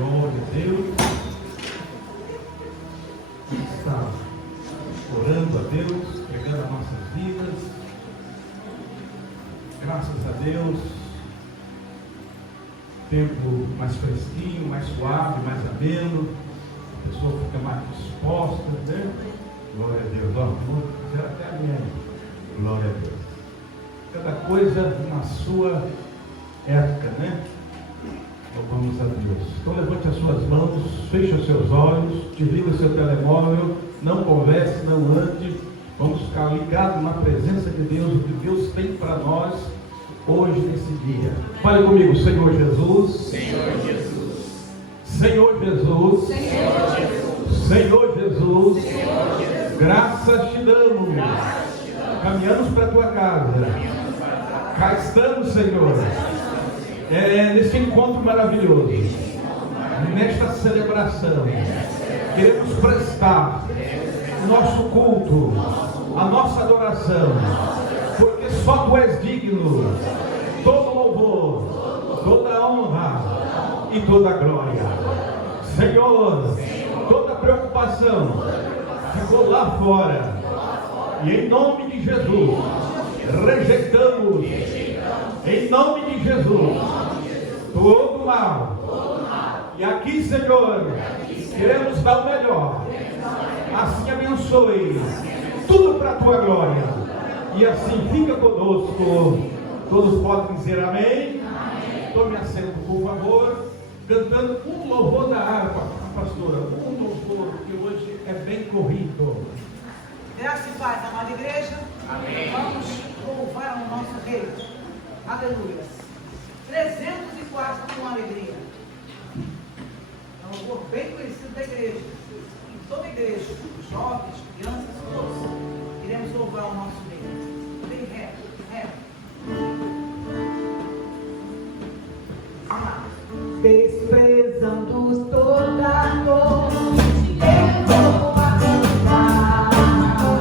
Glória a Deus. Está orando a Deus, pregando as nossas vidas. Graças a Deus. Tempo mais fresquinho, mais suave, mais ameno. A pessoa fica mais disposta, né? Glória a Deus. Ó, vou dizer até amém. Glória a Deus. Cada coisa na sua época, né? Louvamos a Deus. Então levante as suas mãos, feche os seus olhos, desliga o seu telemóvel, não converse, não ande. Vamos ficar ligados na presença de Deus, o que Deus tem para nós hoje, nesse dia. Fale comigo, Senhor Jesus. Senhor Jesus. Senhor Jesus. Senhor Jesus. Senhor Jesus. Senhor Jesus. Graças te damos. Caminhamos para a tua casa. Cá estamos, Senhor. Nesse encontro maravilhoso, nesta celebração, queremos prestar o nosso culto, a nossa adoração, porque só tu és digno, todo louvor, toda honra e toda glória. Senhor, toda preocupação ficou lá fora, e em nome de Jesus, rejeitamos, em nome de Jesus, todo mal. E aqui, Senhor, queremos dar o melhor. Assim abençoe tudo para a tua glória. E assim fica conosco. Todos podem dizer amém. Tome assento, por favor, cantando um louvor da harpa, pastora. Um louvor que hoje é bem corrido. Graça e paz, amada igreja. Amém. Vamos louvar o nosso Rei. Aleluia. 304 com alegria. É um louvor bem conhecido da igreja. Em toda a igreja, jovens, crianças, todos. Iremos louvar o nosso Rei. Bem reto, reto. Vamos lá. Desprezando toda dor, eu vou adorar. Amor.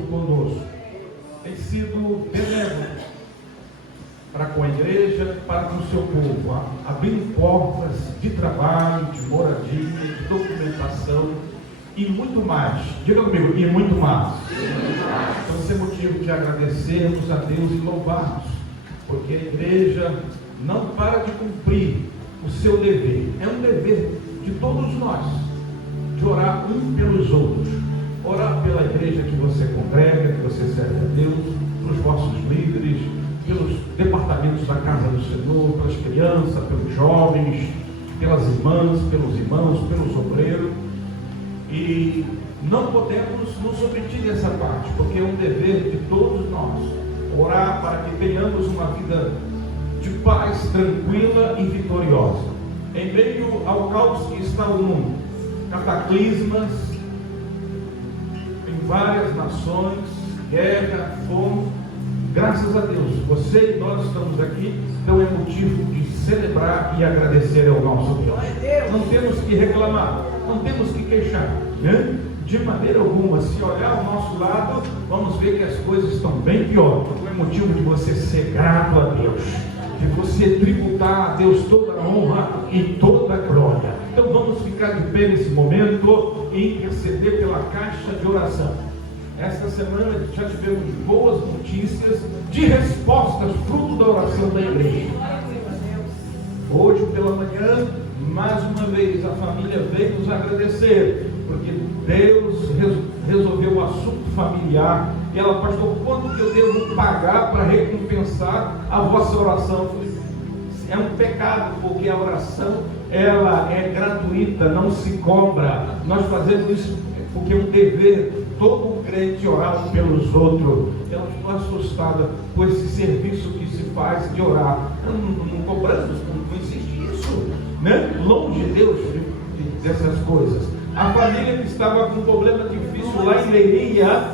bondoso conosco, tem sido benévolo para com a igreja, para com o seu povo, abrindo portas de trabalho, de moradia, de documentação e muito mais. Diga comigo, e muito mais. Então, esse é motivo de agradecermos a Deus e louvarmos, porque a igreja não para de cumprir o seu dever. É um dever de todos nós, de orar um pelos outros. Orar pela igreja que você congrega, que você serve a Deus, pelos vossos líderes, pelos departamentos da casa do Senhor, pelas crianças, pelos jovens, pelas irmãs, pelos irmãos, pelos obreiros. E não podemos nos omitir dessa parte, porque é um dever de todos nós orar para que tenhamos uma vida de paz tranquila e vitoriosa em meio ao caos que está o mundo, cataclismas em várias nações, guerra, fome. Graças a Deus, você e nós estamos aqui, então é motivo de celebrar e agradecer ao nosso Deus. Não temos que reclamar, não temos que queixar, né? De maneira alguma. Se olhar ao nosso lado, vamos ver que as coisas estão bem pior. Então é motivo de você ser grato a Deus, de você tributar a Deus toda a honra e toda a glória. Então vamos ficar de pé nesse momento e interceder pela caixa de oração. Esta semana já tivemos boas notícias de respostas fruto da oração da igreja. Hoje pela manhã, mais uma vez, a família veio nos agradecer, porque Deus resolveu o assunto familiar. E ela, pastor, quanto que eu devo pagar para recompensar a vossa oração? É um pecado, porque a oração, ela é gratuita, não se cobra. Nós fazemos isso porque é um dever. Todo crente orar pelos outros. Ela ficou assustada com esse serviço que se faz de orar. Não cobramos, não existe isso, né? Longe de Deus dessas coisas. A família que estava com um problema difícil lá em Leiria,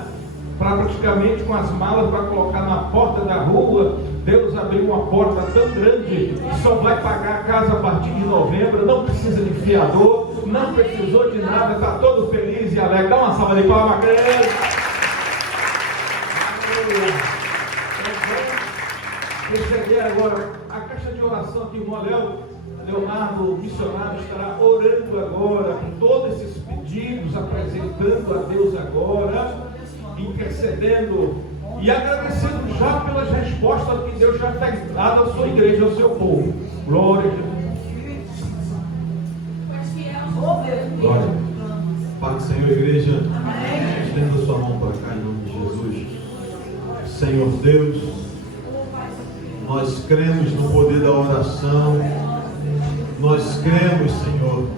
praticamente com as malas para colocar na porta da rua, Deus abriu uma porta tão grande que só vai pagar a casa a partir de novembro. Não precisa de fiador, não precisou de nada, está todo feliz e alegre. Dá uma salva de palmas, querido. Receber agora a caixa de oração que o irmão Leonardo, missionário, estará orando agora por todos esses pedidos, apresentando a Deus agora, intercedendo e agradecendo já pelas respostas que Deus já tem dado à sua igreja, ao seu povo. Glória a Deus. Glória. Pai do Senhor, igreja, estenda a sua mão para cá em nome de Jesus. Senhor Deus, nós cremos no poder da oração, nós cremos, Senhor,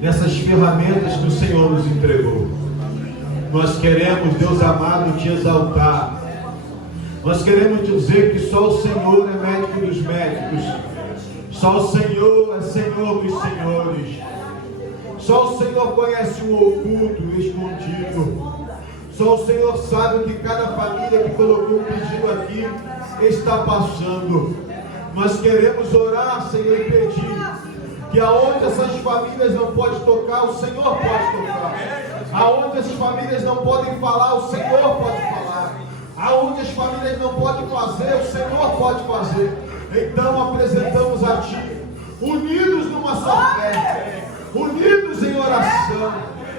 nessas ferramentas que o Senhor nos entregou. Nós queremos, Deus amado, te exaltar. Nós queremos dizer que só o Senhor é médico dos médicos, só o Senhor é Senhor dos senhores. Só o Senhor conhece o oculto, o escondido. Só o Senhor sabe o que cada família que colocou o pedido aqui está passando. Nós queremos orar, Senhor, e pedir que aonde essas famílias não podem tocar, o Senhor pode tocar. Aonde essas famílias não podem falar, o Senhor pode falar. Aonde as famílias não podem fazer, o Senhor pode fazer. Então apresentamos a Ti, unidos numa só fé, unidos em oração,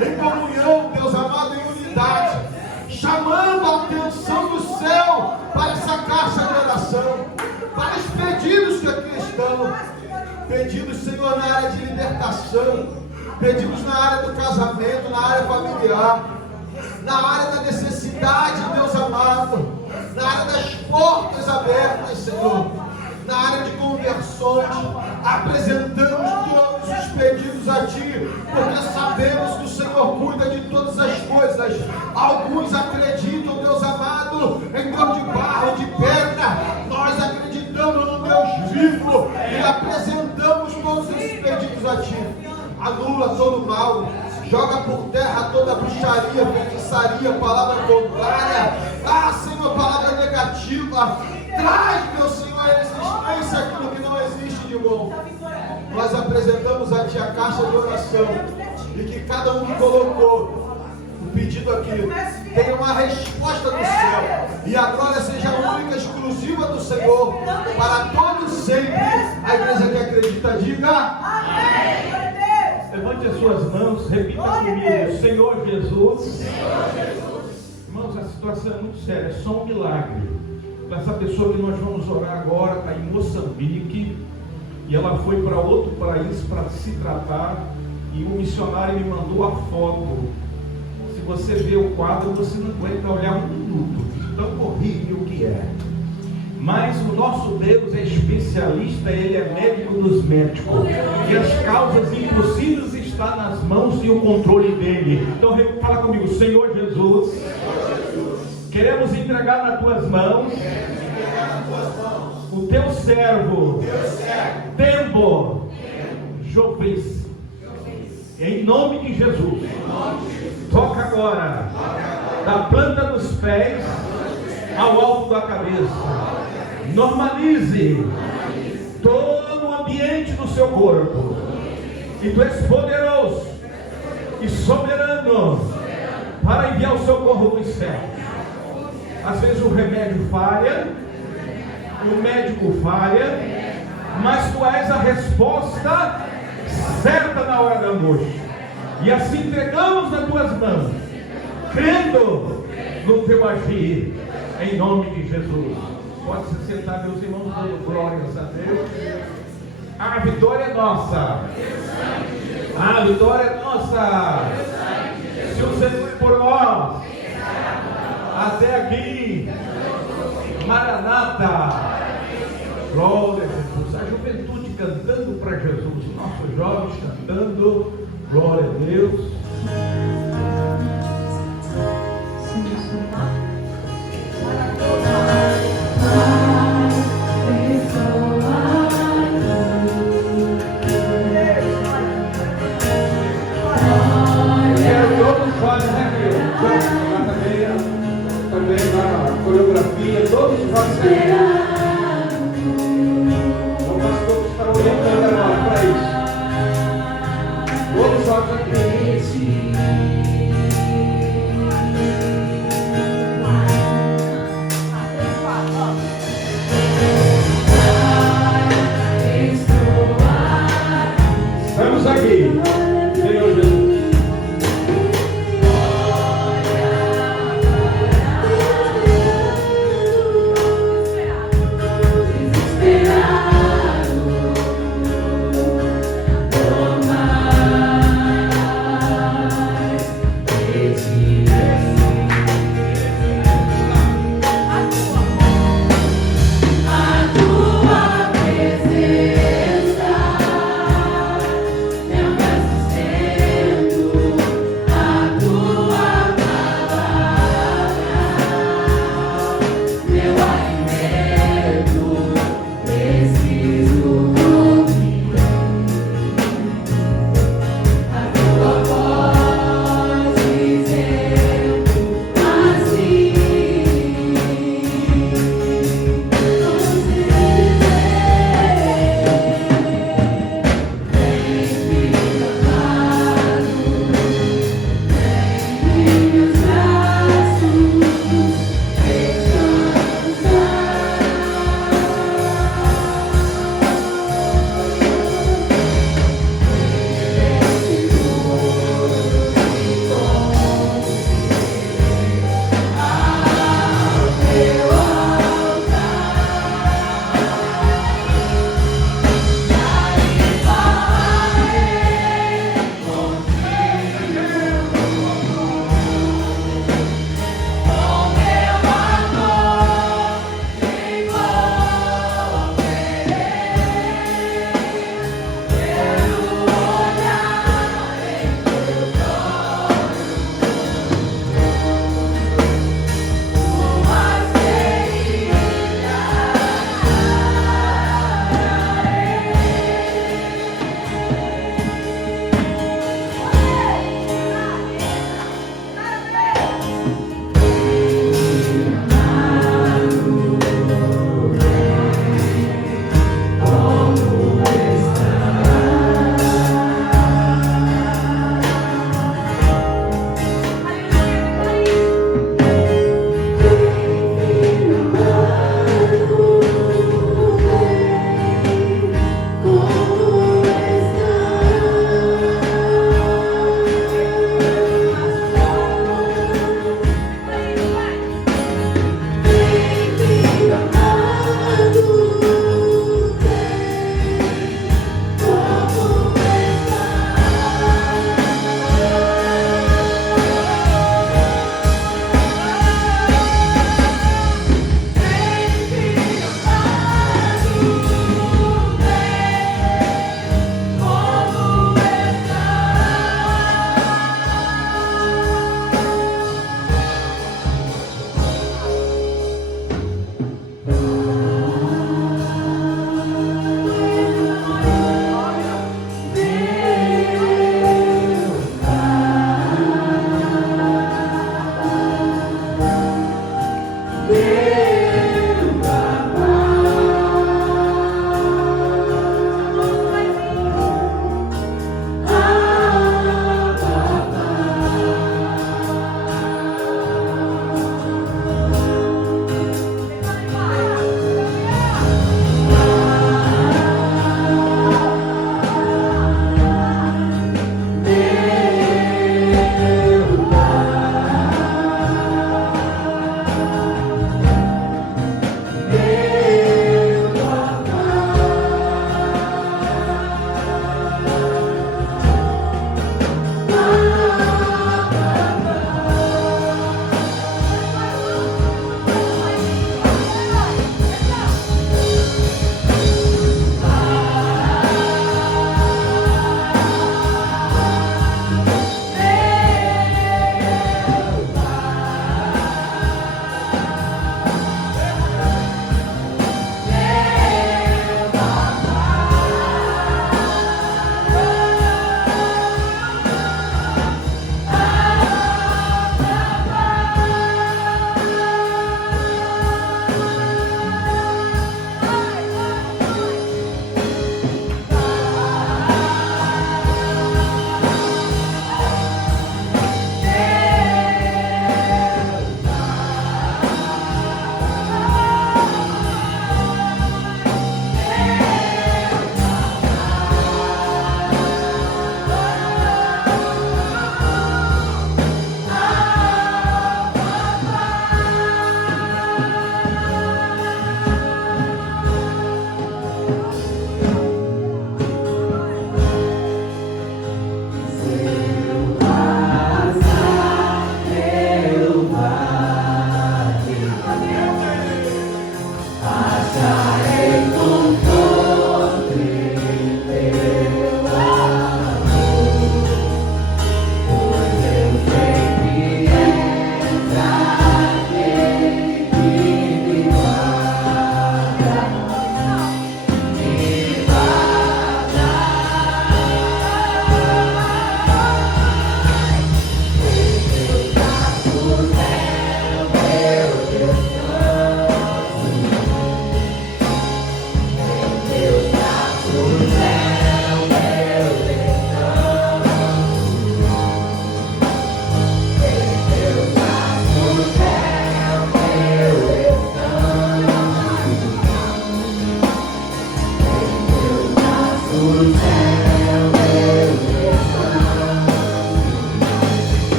em comunhão, Deus amado, em unidade, chamando a atenção do céu para essa caixa de oração, para os pedidos que aqui estão. Pedidos, Senhor, na área de libertação, pedidos na área do casamento, na área familiar, na área da necessidade, Deus amado, na área das portas abertas, Senhor, na área de conversões. Apresentamos todos os pedidos a Ti, porque sabemos que o Senhor cuida de todas as coisas. Alguns acreditam, Deus amado, em Deus de barro, de pedra. Nós acreditamos no Deus vivo e apresentamos todos esses pedidos a Ti. Anula todo mal, joga por terra toda bruxaria, feitiçaria, palavra contrária. Senhor, palavra negativa. Traz, meu Senhor, a existência aquilo que não existe de bom. Nós apresentamos a Ti a caixa de oração, e que cada um que colocou o pedido pedido aqui tenha uma resposta do céu. E a glória seja única, exclusiva do Senhor, para todos sempre. A igreja que acredita, diga: Amém. Glória a Deus. Levante as suas mãos, repita comigo: Senhor Jesus. Irmãos, a situação é muito séria, é só um milagre. Essa pessoa que nós vamos orar agora está em Moçambique, e ela foi para outro país para se tratar, e um missionário me mandou a foto. Se você vê o quadro, você não aguenta olhar um minuto, de tão horrível que é. Mas o nosso Deus é especialista, Ele é médico dos médicos, e as causas impossíveis estão nas mãos e o controle dele. Então fala comigo: Senhor Jesus, queremos entregar nas tuas mãos o teu servo, Tembo Jovis, em nome de Jesus. Toca agora, da planta dos pés ao alto da cabeça. Normalize todo o ambiente do seu corpo. E tu és poderoso e soberano para enviar o socorro dos céus. Às vezes o remédio falha, o médico falha, mas tu és a resposta certa na hora da angústia. E assim entregamos nas tuas mãos, crendo no teu agir, em nome de Jesus. Pode se sentar, meus irmãos, dando glórias a Deus. A vitória é nossa. A vitória é nossa. Se o Senhor é por nós, até aqui, Maranata. Glória a Jesus. A juventude cantando para Jesus, nossos jovens cantando, glória a Deus. Também na coreografia, todos fazem. O pastor está orientando agora para isso. Todos fazem aqui. Estamos aqui, Senhor Jesus.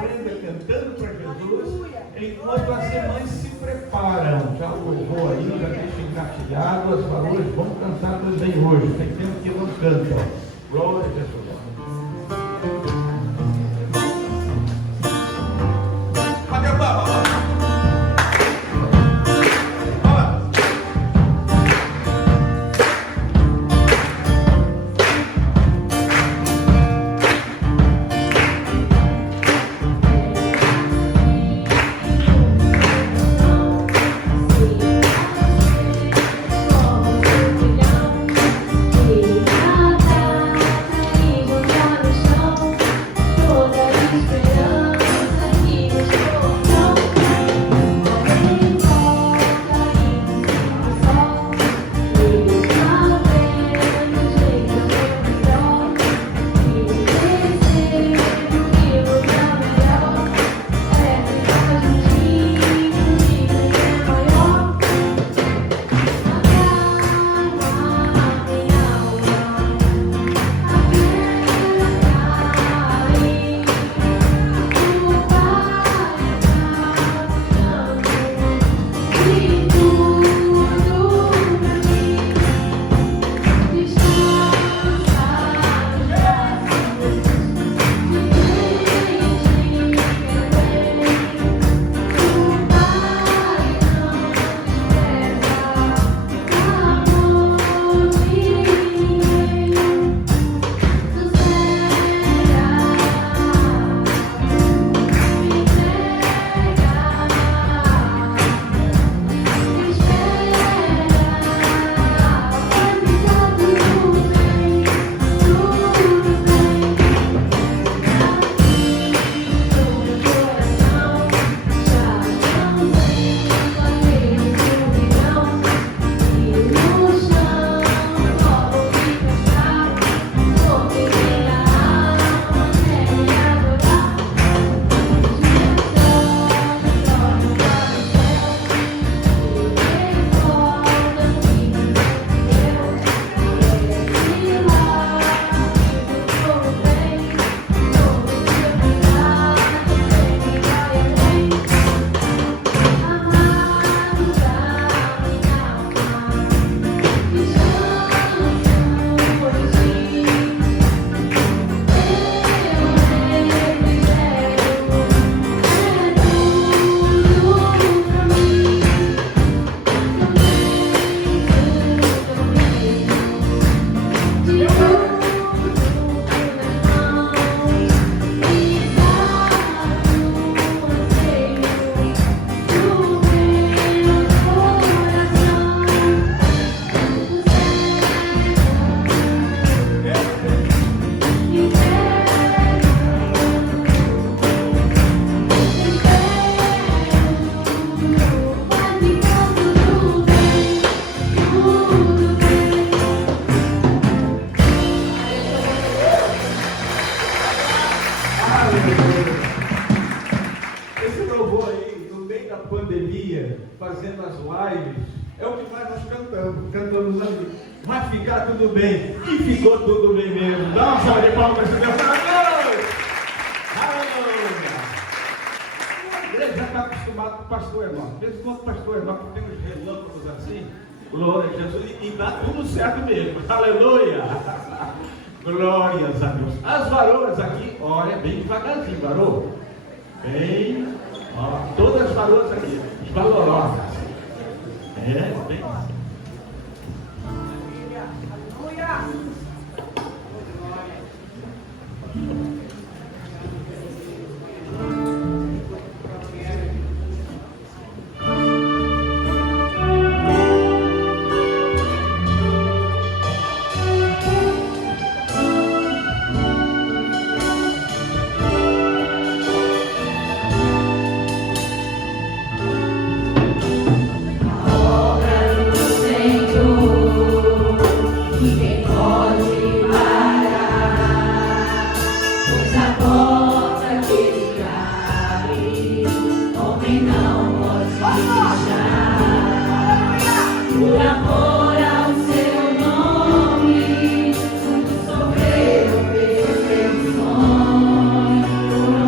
aprenda cantando para Jesus, enquanto as irmãs se preparam. Já louvou aí, já deixa engatilhado, as valores vão cantar também hoje. Tem tempo que não cantam. Glória a Jesus. Esse louvor aí, no meio da pandemia, fazendo as lives, é o que mais nós cantamos ali. Vai ficar tudo bem. E ficou tudo bem mesmo. Dá uma salva de palmas para esse Deus. Aleluia! A igreja já está acostumada com o pastor Enoque. De vez em quando o pastor Enoque tem uns relâmpagos assim. Glória a Jesus. E dá tudo certo mesmo. Aleluia! Glórias a Deus. As varoas aqui, olha, bem devagarzinho, varô. Bem, ó, todas as varoas aqui, as valorosas. É, bem. Aleluia!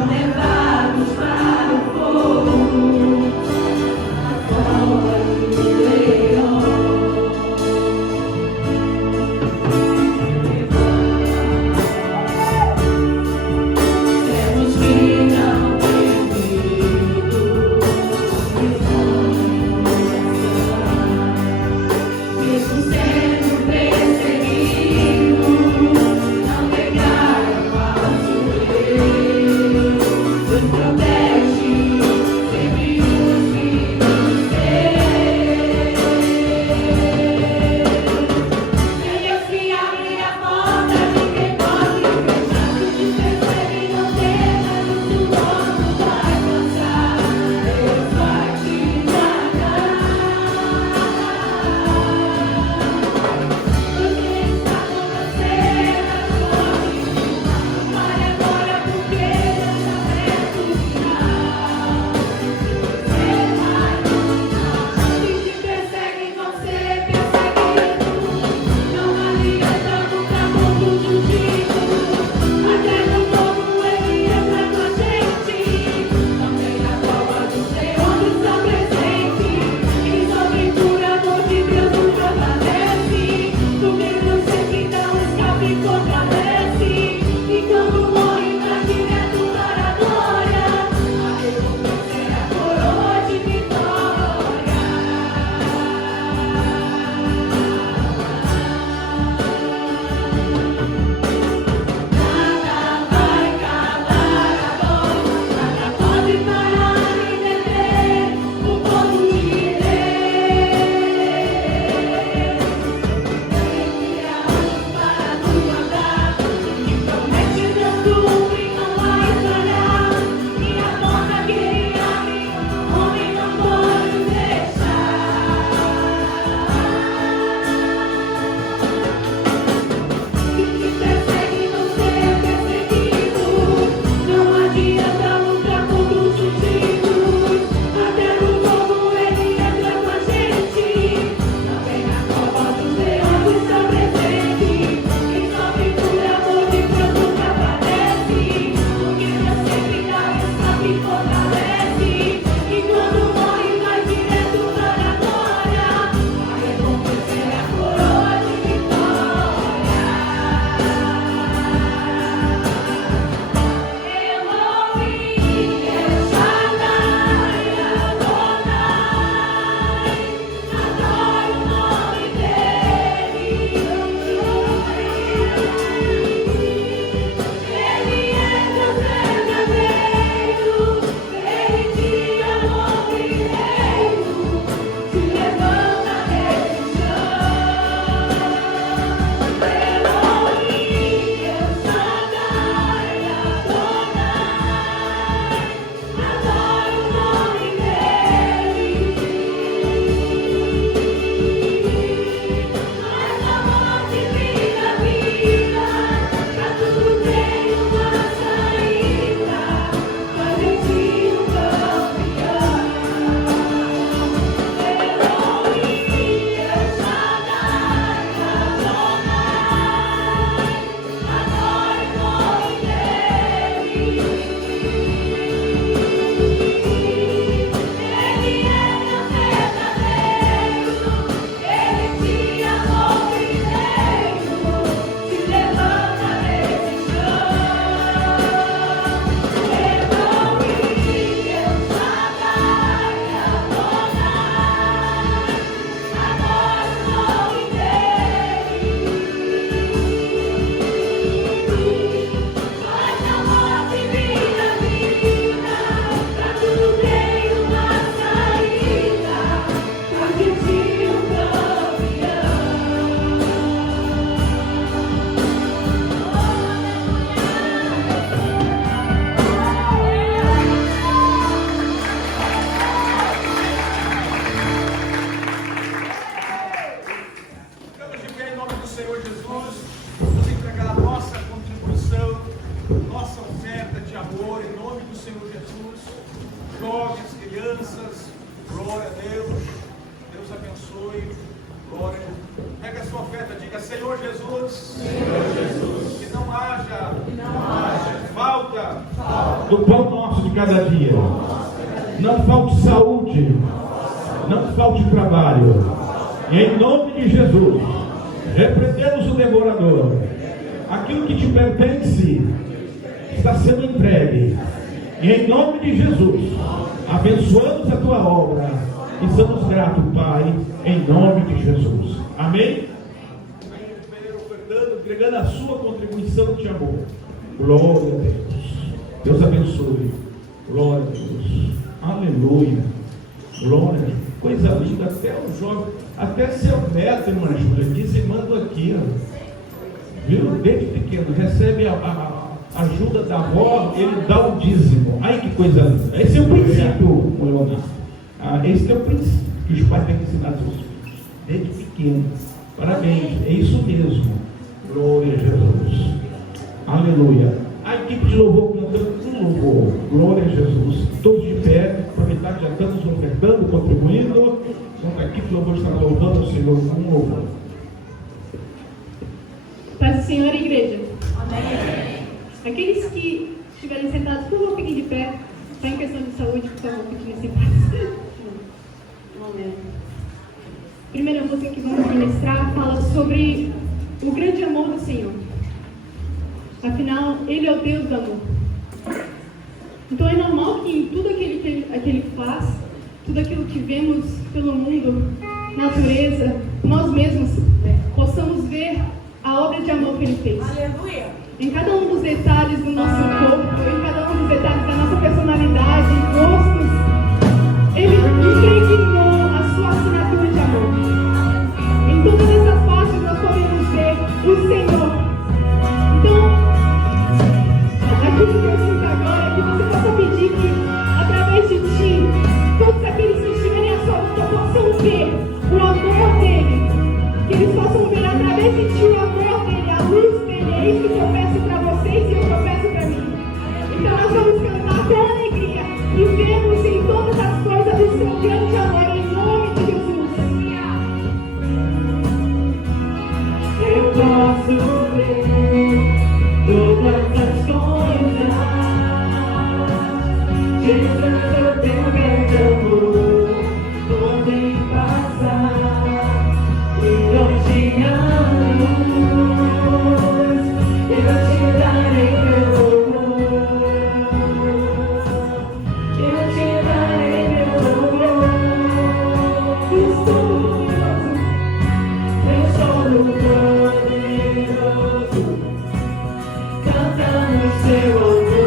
Levar do pão nosso de cada dia. Não falte saúde, não falte trabalho. Em nome de Jesus, repreendemos o devorador. Aquilo que te pertence está sendo entregue. E em nome de Jesus, abençoamos a tua obra e somos gratos, Pai, em nome de Jesus. Amém? Ofertando, entregando a sua contribuição de amor. Glória a Deus. Deus abençoe. Glória a Deus. Aleluia. Glória. Coisa linda. Até o jovem, até seu neto, irmã Júlia, dizimando aqui, ó. Viu? Desde pequeno, recebe a ajuda da avó, ele dá o dízimo. Ai, que coisa linda. Esse é o princípio, Leonardo. Esse é o princípio que os pais têm que ensinar aos filhos. Desde pequeno. Parabéns. É isso mesmo. Glória a Jesus. Aleluia. A equipe de louvor cantando um louvor. Glória a Jesus. Todos de pé. Aproveitar que já estamos ofertando, contribuindo. Então a equipe de louvor está louvando o Senhor com um louvor. Paz do Senhor, igreja. Amém. Aqueles que estiverem sentados, por favor, fiquem de pé. Está em questão de saúde, por favor, fiquem sentados. Amém. A primeira música que vamos ministrar fala sobre o grande amor do Senhor. Afinal, Ele é o Deus do amor. Então é normal que em tudo aquilo que Ele faz, tudo aquilo que vemos pelo mundo, natureza, nós mesmos possamos ver a obra de amor que Ele fez. Aleluia. Em cada um dos detalhes do nosso corpo, em cada um dos detalhes da nossa personalidade, gostos, Ele impregnou a sua assinatura de amor. Em todas essas partes nós podemos ver o Senhor. Então, aquilo que eu sinto agora é que você possa pedir que, através de ti, todos aqueles que estiverem à sua volta possam ver o amor dele. Que eles possam ver através de ti o amor dele, a luz dele. É isso que eu peço para vocês e eu peço para mim. Então nós vamos cantar com alegria e vemos em todas as coisas o seu grande amor em nome de Jesus. Eu posso ver todas as coisas. Jesus, eu tenho grande amor. Podem passar milhões de anos. Eu te darei meu amor. Eu te darei meu amor. Eu sou no poderoso, cantando seu amor.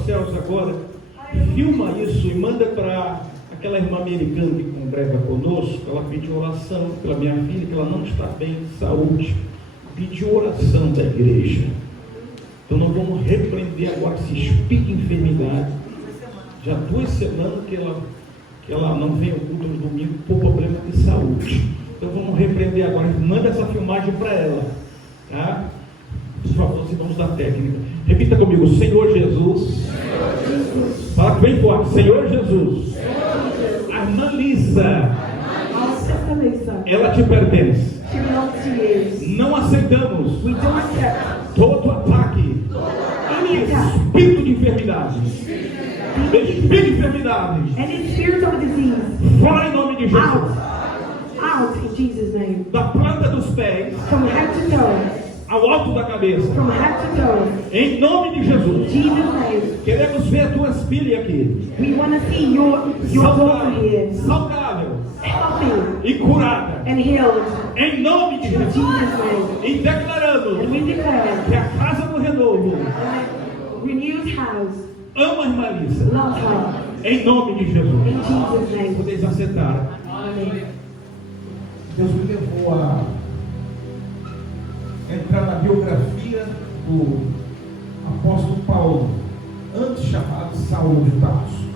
aos céus agora, filma isso e manda para aquela irmã americana que congrega conosco. Ela pediu oração pela minha filha, que ela não está bem de saúde. Pediu oração da igreja. Então nós vamos repreender agora esse espírito de enfermidade. Já 2 semanas que ela não vem ao culto no domingo por problema de saúde. Então vamos repreender agora. Manda essa filmagem para ela, tá? Por favor, os irmãos da técnica, repita comigo: Senhor Jesus. Fala bem forte: Senhor Jesus. A irmã Lisa, ela te pertence. Não aceitamos todo ataque, espírito de enfermidade, espírito de enfermidade, Any spirit of disease, fora em nome de Jesus. out in Jesus' name. Da planta dos pés From head to toe, ao alto da cabeça, from head to toe, em nome de Jesus. Jesus' name. Queremos ver as tuas filhas aqui, We want to see your daughter here, saudável healthy e curada, and healed em nome de in Jesus. Jesus' name. E declarando And we declare que a casa do renovo renewed house, ama a irmã Lisa, love her em nome de Jesus. in Jesus' name. Vocês aceitaram? Amen. Deus me levou a entrar na biografia do apóstolo Paulo, antes chamado Saulo de Tarso.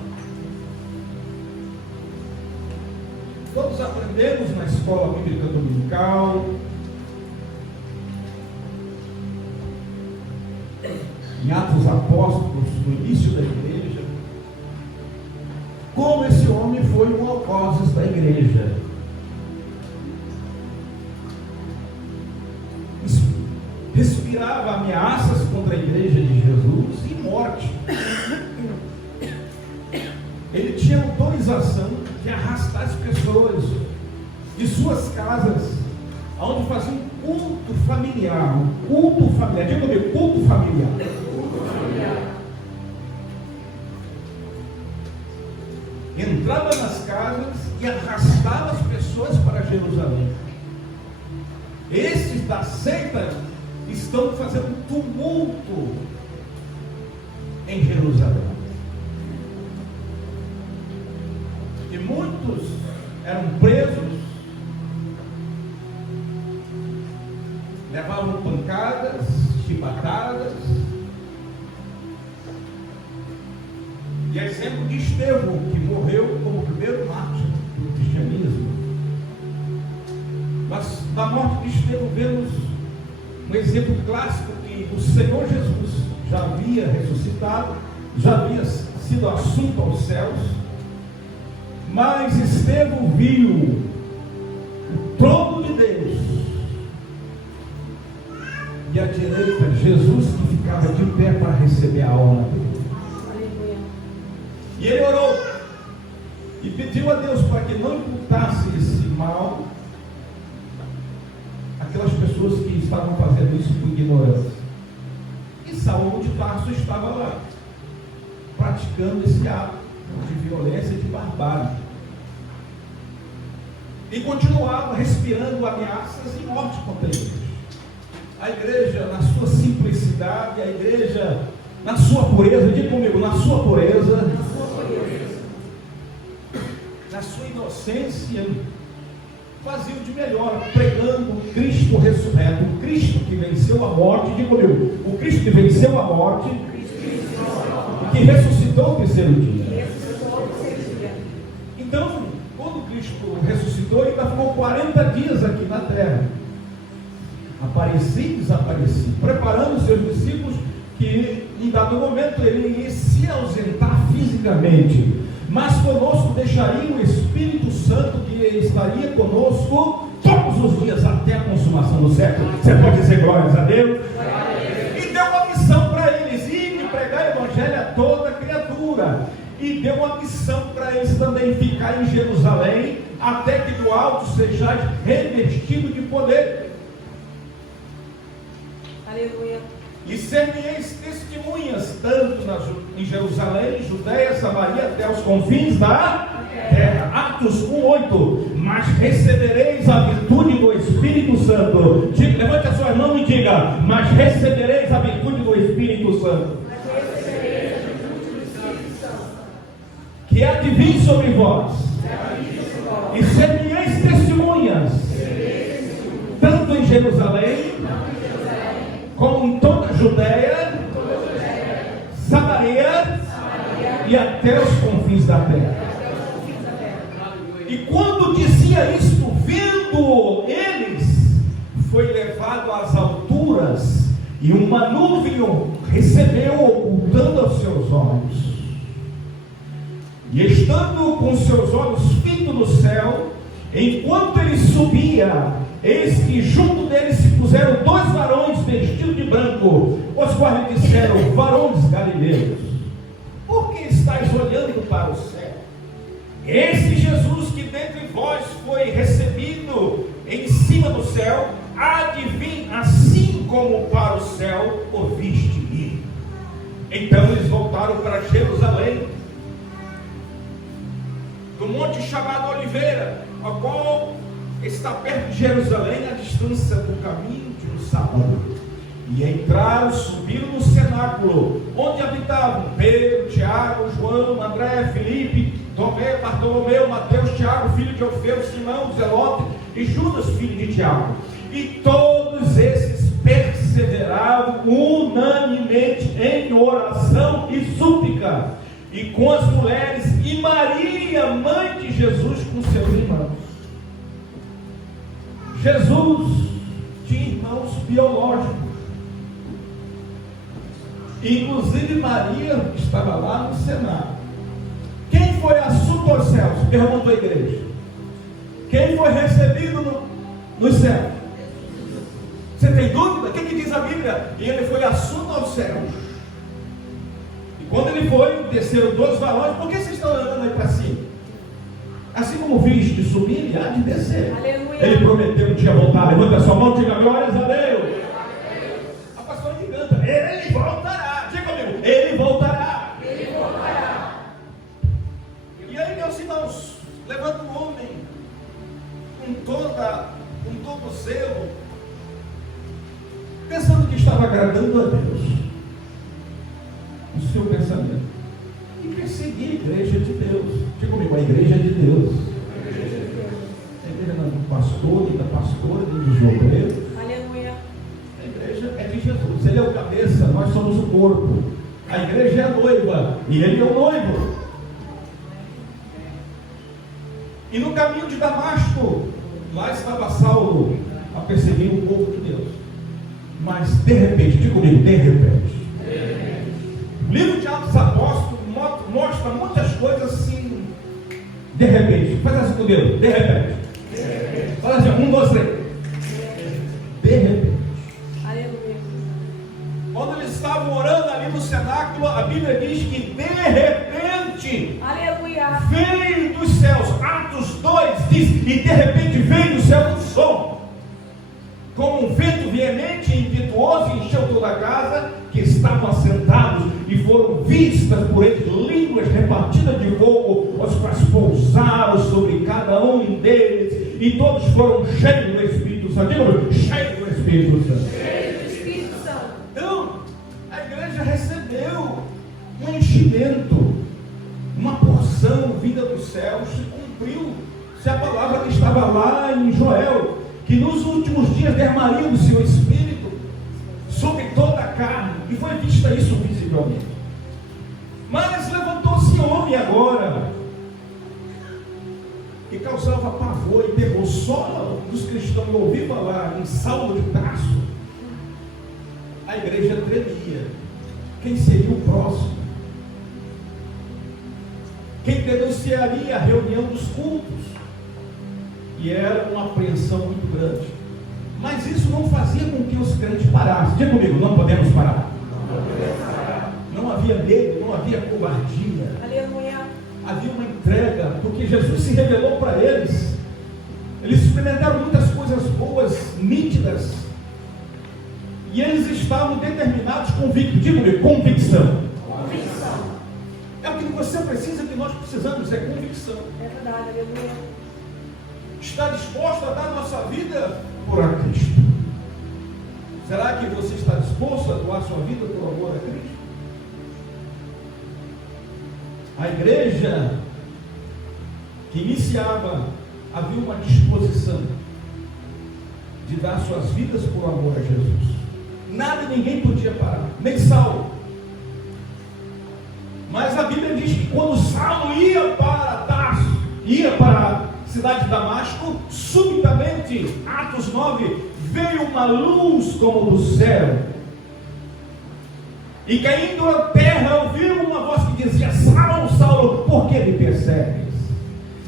Todos aprendemos na escola bíblica dominical, em Atos dos Apóstolos, no início da igreja, como esse homem foi um algozes da igreja. Respirava ameaças contra a igreja de Jesus e morte. Ele tinha autorização de arrastar as pessoas de suas casas, onde faziam culto familiar. Culto familiar, diga comigo, culto familiar. Entrava nas casas e arrastava as pessoas para Jerusalém. Esses da seita estão fazendo tumulto em Jerusalém. E muitos eram presos, levavam pancadas, chibatadas. E exemplo de Estevão, que morreu como o primeiro mártir do cristianismo. Mas da morte de Estevão vemos um exemplo clássico que o Senhor Jesus já havia ressuscitado, já havia sido assunto aos céus, mas Estevão viu o trono de Deus e à direita Jesus que ficava de pé para receber a honra dele. E ele orou e pediu a Deus para que não imputasse esse mal aquelas pessoas que estavam fazendo isso por ignorância. E Saulo de Tarso estava lá, praticando esse ato de violência e de barbárie. E continuava respirando ameaças e morte contra a igreja. A igreja, na sua simplicidade, a igreja, na sua pureza, diga comigo, na sua pureza, na sua inocência, fazia o de melhor, pregando o Cristo ressurreto, o Cristo que venceu a morte, diga comigo, o Cristo que venceu a morte, que ressuscitou o terceiro dia. Então, quando Cristo ressuscitou, ele ainda ficou 40 dias aqui na terra, aparecia e desaparecia, preparando os seus discípulos, que em dado momento ele ia se ausentar fisicamente, mas conosco deixaria o Espírito Santo, que estaria conosco todos os dias até a consumação do século. Você pode dizer glórias a Deus? E deu uma missão para eles, ir e pregar o evangelho a toda criatura, e deu uma missão para eles também ficar em Jerusalém, até que do alto sejais revestido de poder. Aleluia. E ser-me-eis testemunhas, tanto em Jerusalém, Judeia, Samaria, até os confins da terra. Atos 1:8. Mas recebereis a virtude do Espírito Santo. Levante a sua mão e diga: mas recebereis a virtude do Espírito Santo. de vir sobre vós, e ser-me-eis testemunhas, tanto em Jerusalém, como em toda a Judéia, Samaria e até os confins da terra. E quando dizia isto, vendo eles, foi levado às alturas, e uma nuvem o recebeu, ocultando aos seus olhos. E estando com seus olhos fitos no céu, enquanto ele subia, eis que junto dele se puseram 2 varões vestidos de branco, os quais lhe disseram: varões galileus, por que estáis olhando para o céu? Esse Jesus que dentre vós foi recebido em cima do céu, há de vir assim como para o céu o viste ir. Então eles voltaram para Jerusalém, do monte chamado Oliveira, ao qual está perto de Jerusalém, a distância do caminho de um sábado. E entraram, subiram no cenáculo, onde habitavam Pedro, Tiago, João, André, Filipe, Tomé, Bartolomeu, Mateus, Tiago, filho de Alfeu, Simão, Zelote e Judas, filho de Tiago. E todos esses perseveravam unanimemente em oração e súplica, e com as mulheres, e Maria, mãe de Jesus, com seus irmãos. Jesus tinha irmãos biológicos. Inclusive Maria estava lá no Senado. Quem foi assunto aos céus? Perguntou a igreja. Quem foi recebido nos céus? Você tem dúvida? O que diz a Bíblia? E ele foi assunto aos céus. E quando ele foi, desceram 2 varões. Por que vocês estão andando aí para cima? Assim como viste subir, ele há de descer. Aleluia. Ele prometeu que tinha voltado. Levanta a sua mão e diga: glórias a Deus. A pastora que canta: ele voltará. Diga comigo: ele voltará. Ele voltará. E aí, meus irmãos, levanta o homem com todo zelo, pensando que estava agradando a Deus, o seu pensamento, e perseguir a igreja de Deus. Diga comigo: a igreja de Deus. A igreja não é do pastor, nem da pastora, nem dos obreiros. Aleluia. A igreja é de Jesus, ele é o cabeça, nós somos o corpo. A igreja é a noiva e ele é o noivo. E no caminho de Damasco, lá estava Saulo a perseguir o povo de Deus. Mas de repente, diga comigo: de repente. O livro de Atos Apóstolos mostra muitas coisas assim. De repente, faz assim com o dedo: de repente. Fala assim: 1, 2, 3. De repente. Aleluia. Quando eles estavam orando ali no cenáculo, a Bíblia diz que de repente, aleluia, veio dos céus. Atos 2 diz: e de repente veio do céu um som, como um vento veemente e impetuoso, e encheu toda a casa que estavam assentados, e foram vistas por eles línguas repartidas de fogo, as quais pousaram sobre cada um deles, e todos foram cheios do Espírito Santo. Diga, cheios do Espírito Santo. Cheios do Espírito Santo. Então, a igreja recebeu um enchimento, uma porção vinda dos céus. Se cumpriu se a palavra que estava lá em Joel, que nos últimos dias derramaria o seu Espírito sobre toda a carne, e foi vista isso visivelmente. Mas levantou-se homem agora, que causava pavor e terror só dos cristãos que ouviam falar em Saulo de Tarso. A igreja tremia. Quem seria o próximo? Quem denunciaria a reunião dos cultos? E era uma apreensão muito grande. Mas isso não fazia com que os crentes parassem. Diga comigo: não podemos parar. Não havia medo, não havia covardia. Aleluia. Havia uma entrega, porque Jesus se revelou para eles. Eles experimentaram muitas coisas boas, nítidas, e eles estavam determinados, convictos. Diga comigo: convicção. Convicção. É o que você precisa, que nós precisamos, é convicção. É verdade, aleluia. Está disposto a dar a nossa vida por a Cristo? Será que você está disposto a doar sua vida por amor a Cristo? A igreja que iniciava, havia uma disposição de dar suas vidas por amor a Jesus. Nada e ninguém podia parar, nem Saulo. Mas a Bíblia diz que quando Saulo ia para Tarso, ia para a cidade de Damasco, subitamente, Atos 9, veio uma luz como do céu, e caindo à terra, ouviu uma voz que dizia: Saulo, Saulo, por que me persegues?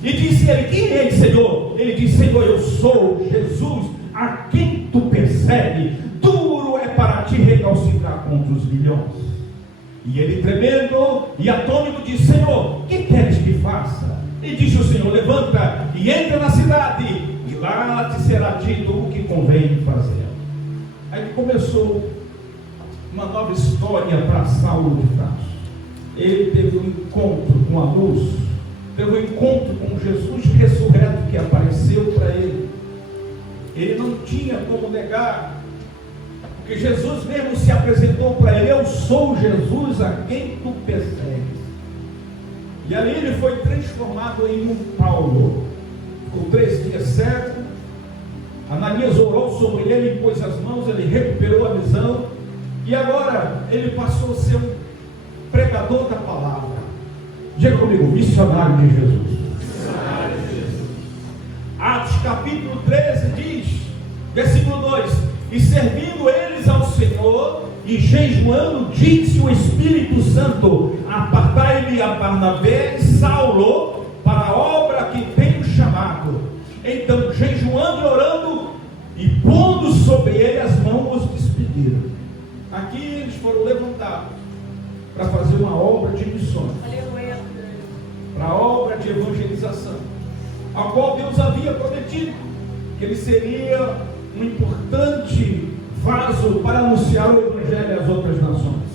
E disse ele: quem é, Senhor? Ele disse: Senhor, eu sou Jesus, a quem tu persegue. Duro é para ti recalcitrar contra os milhões. E ele, tremendo e atônito, disse: Senhor, que queres que faça? E disse o Senhor: levanta e entra na cidade, e lá te será dito o que convém fazer. Aí começou uma nova história para Saulo de Tarso. Ele teve um encontro com a luz, teve um encontro com Jesus ressurreto que apareceu para ele. Ele não tinha como negar, porque Jesus mesmo se apresentou para ele: eu sou Jesus a quem tu persegues. E ali ele foi transformado em um Paulo. Ficou 3 dias cego. Ananias orou sobre ele, pôs as mãos, ele recuperou a visão. E agora ele passou a ser um pregador da palavra. Diga comigo: missionário de Jesus. Atos capítulo 13 diz, versículo 2: e servindo eles ao Senhor e jejuando, disse o Espírito Santo: apartai-me a Barnabé e Saulo para a obra que tenho chamado. Então, jejuando e orando e pondo sobre ele as mãos, os despediram. Aqui eles foram levantados para fazer uma obra de missões, para a obra de evangelização, a qual Deus havia prometido que ele seria um importante vaso para anunciar o Evangelho às outras nações.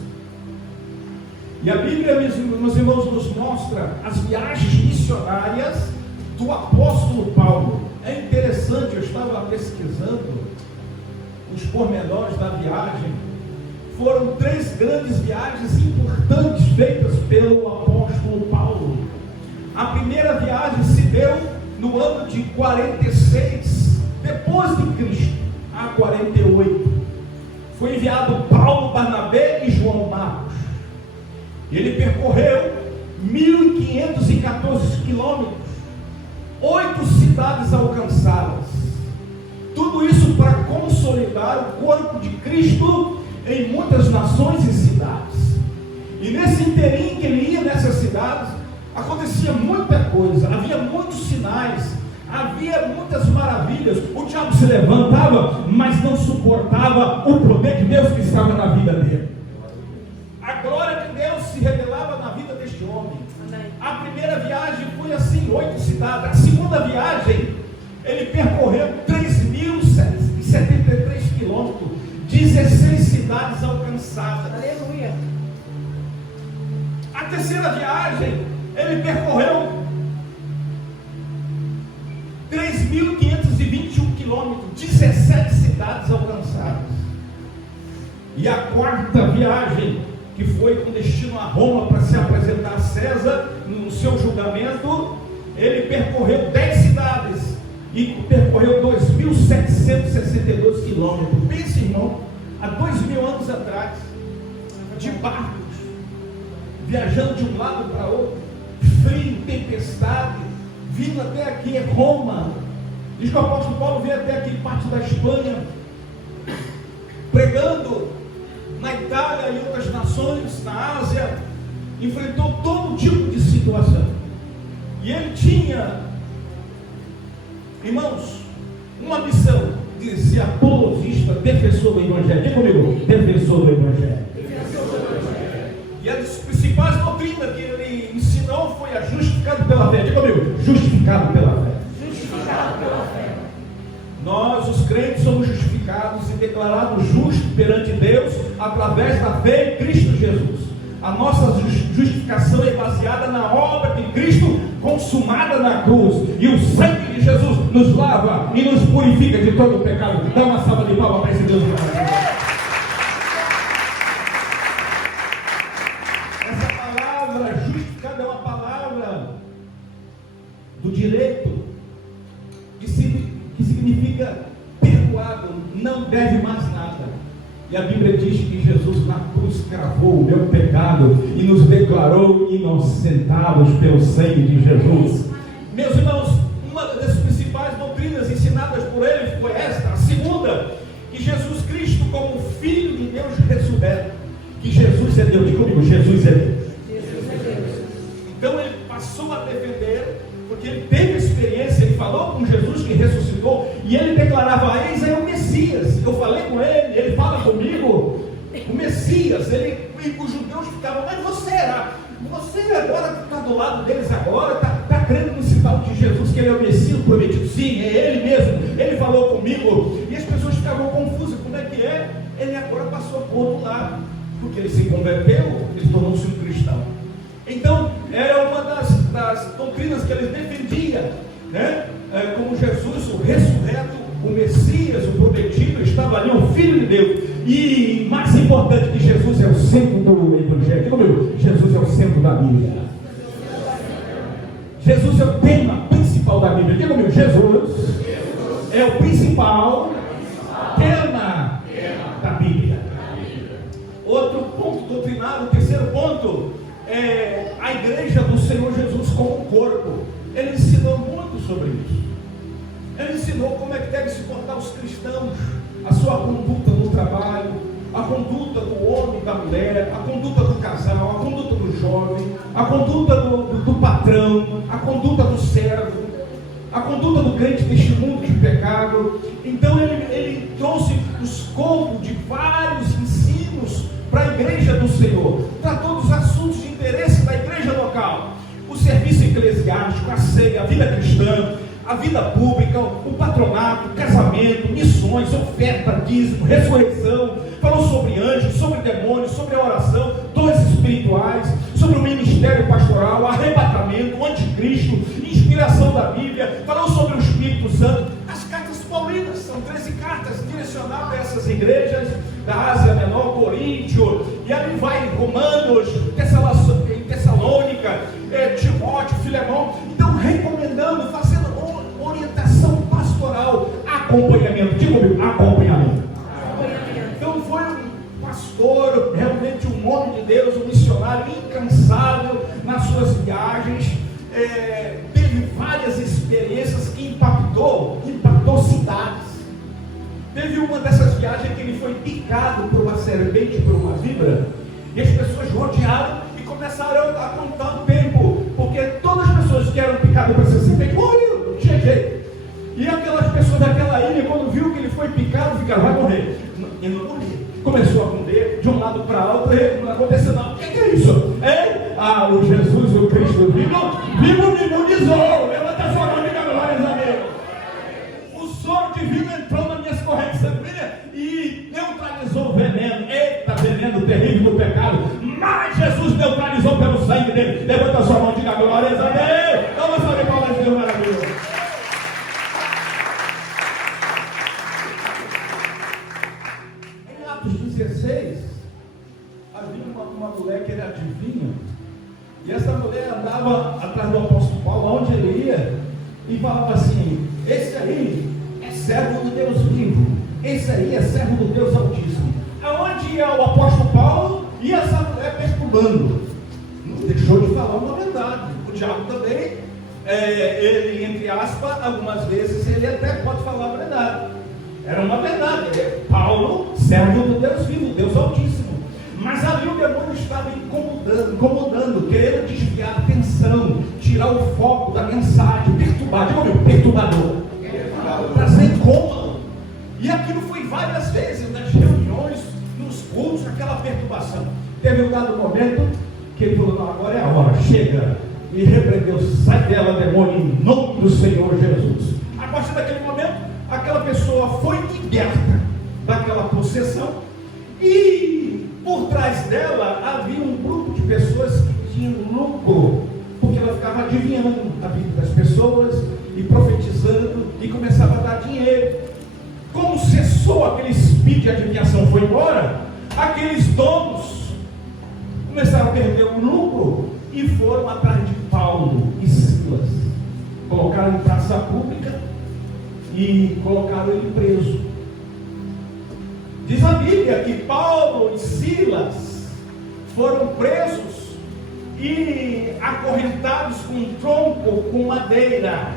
E a Bíblia, meus irmãos, nos mostra as viagens missionárias do apóstolo Paulo. É interessante, eu estava pesquisando os pormenores da viagem. Foram 3 grandes viagens importantes feitas pelo apóstolo Paulo. A primeira viagem se deu no ano de 46 depois de Cristo, a 48. Foi enviado Paulo, Barnabé e João Marcos. Ele percorreu 1.514 quilômetros, 8 cidades alcançadas. Tudo isso para consolidar o corpo de Cristo em muitas nações e cidades. E nesse inteirinho que ele ia nessas cidades, acontecia muita coisa, havia muitos sinais, havia muitas maravilhas. O diabo se levantava, mas não suportava o poder de Deus que estava na vida dele. A glória de Deus se revelava na vida deste homem. A primeira viagem foi assim, 8 cidades. A segunda viagem, ele percorreu 3.073 quilômetros, 16 cidades alcançadas. Aleluia. A terceira viagem, ele percorreu 3.521 quilômetros, 17 cidades alcançadas. E a quarta viagem, que foi com destino a Roma para se apresentar a César no seu julgamento, ele percorreu 10 cidades e percorreu 2.762 quilômetros. Pense, irmão, há 2.000 anos atrás, de barcos, viajando de um lado para outro, frio, tempestade, vindo até aqui em Roma. Diz que o apóstolo Paulo veio até aqui, parte da Espanha, pregando na Itália e outras nações, na Ásia, enfrentou todo tipo de situação. E ele tinha, irmãos, uma missão de ser apologista, defensor do Evangelho. Diga comigo: defensor do Evangelho. E as principais doutrinas que ele ensinou foi a justificado pela fé. Diga comigo: justificado pela fé. Justificado pela fé. Nós, os crentes, somos justificados e declarados justos perante Deus através da fé em Cristo Jesus. A nossa justificação é baseada na obra de Cristo consumada na cruz. E o sangue de Jesus nos lava e nos purifica de todo o pecado. Dá uma salva de palmas para esse Deus. Essa palavra justificada é uma palavra do direito, que significa perdoado, não deve mais nada. E a Bíblia diz que Jesus na cruz cravou o meu pecado e nos declarou inocentados pelo sangue de Jesus. Meus irmãos, uma das principais doutrinas ensinadas por ele foi esta, a segunda, que Jesus Cristo, como Filho de Deus ressurreto, que Jesus é Deus. Diga comigo, Jesus é Deus. Então ele passou a defender, porque ele teve experiência, ele falou com Jesus que ressuscitou, e ele declarava: eis aí o Messias. Eu falei com ele, ele fala comigo, o Messias. E os judeus ficavam: mas você agora está do lado deles agora, está crendo nesse tal de Jesus, que ele é o Messias prometido? Sim, é ele mesmo, ele falou comigo. E as pessoas ficavam confusas: como é que é? Ele agora passou para o outro lado, porque ele se converteu, ele tornou-se um cristão. Então, era uma das doutrinas que eles defendiam, né? Como Jesus, o ressurreto, o Messias, o prometido, estava ali, o Filho de Deus. E mais importante, que Jesus é o centro do Evangelho. Diga comigo, Jesus é o centro da Bíblia. Jesus é o tema principal da Bíblia. Diga comigo, Jesus é o principal tema da Bíblia. Outro ponto doutrinário, o terceiro ponto, é a igreja do Senhor Jesus como um corpo. Ele ensinou muito sobre isso. Ele ensinou como é que deve se portar os cristãos, a sua conduta no trabalho, a conduta do homem e da mulher, a conduta do casal, a conduta do jovem, a conduta do patrão, a conduta do servo, a conduta do crente neste mundo de pecado. Então ele trouxe o escopo de vários ensinos para a igreja do Senhor, tratou dos assuntos de interesse da igreja local: o serviço eclesiástico, a ceia, a vida cristã, a vida pública, o patronato, o casamento, missões, oferta, dízimo, ressurreição. Falou sobre anjos, sobre demônios, sobre a oração, dons espirituais, sobre o ministério pastoral, arrebatamento, o anticristo, inspiração da Bíblia. Falou sobre o Espírito Santo. As cartas paulinas, são 13 cartas direcionadas a essas igrejas da Ásia Menor, Coríntio, e ali vai Romanos, Tessalônica, Timóteo, Filemão. Então, recomendando, fazendo orientação pastoral, acompanhamento. Diga comigo, acompanhamento. Então, foi um pastor, realmente um homem de Deus, um missionário incansável nas suas viagens. Teve várias experiências que impactou cidades. Teve uma dessas viagens que ele foi picado por uma serpente, por uma víbora, e as pessoas rodearam e começaram a contar o tempo, porque todas as pessoas que eram picadas por essa serpente morriam, não tinha jeito. E aquelas pessoas daquela ilha, quando viu que ele foi picado, ficaram: vai morrer. E não morreu. Começou a morrer de um lado para outro, e não aconteceu nada. O que é isso? O Jesus, o Cristo vivo me imunizou. Levanta sua mão e diga glórias a Deus. O soro divino entrou nas minhas correntes sanguíneas e neutralizou o veneno. Eita, veneno terrível do pecado. Mas Jesus neutralizou pelo sangue dele. Levanta sua mão e diga glórias a Deus. Vamos saber qual é o Deus maravilhoso. Em Atos 16, havia uma mulher que era adivinha. E essa mulher andava atrás do apóstolo Paulo, onde ele ia, e falava assim: esse aí é servo do Deus vivo, esse aí é servo do Deus Altíssimo. Aonde ia o apóstolo Paulo, ia essa mulher perturbando. Não deixou de falar uma verdade. O diabo também, ele, entre aspas, algumas vezes ele até pode falar a verdade. Era uma verdade. Paulo, servo do Deus vivo, Deus Altíssimo. Mas ali o demônio estava incomodando, querendo desviar a atenção, tirar o foco da mensagem, perturbar. Diga comigo, perturbador. Trazer incômodo. E aquilo foi várias vezes nas reuniões, nos cultos, aquela perturbação. Teve um dado momento que ele falou: não, agora é a hora, chega. E repreendeu: sai dela, demônio, em nome do Senhor Jesus. A partir daquele momento, aquela pessoa foi liberta daquela possessão. E por trás dela havia um grupo de pessoas que tinham lucro, porque ela ficava adivinhando a vida das pessoas e profetizando, e começava a dar dinheiro. Como cessou aquele speed de adivinhação, foi embora, aqueles donos começaram a perder o lucro e foram atrás de Paulo e Silas. Colocar colocaram em praça pública e colocaram ele preso. Diz a Bíblia que Paulo e Silas foram presos e acorrentados com um tronco com madeira.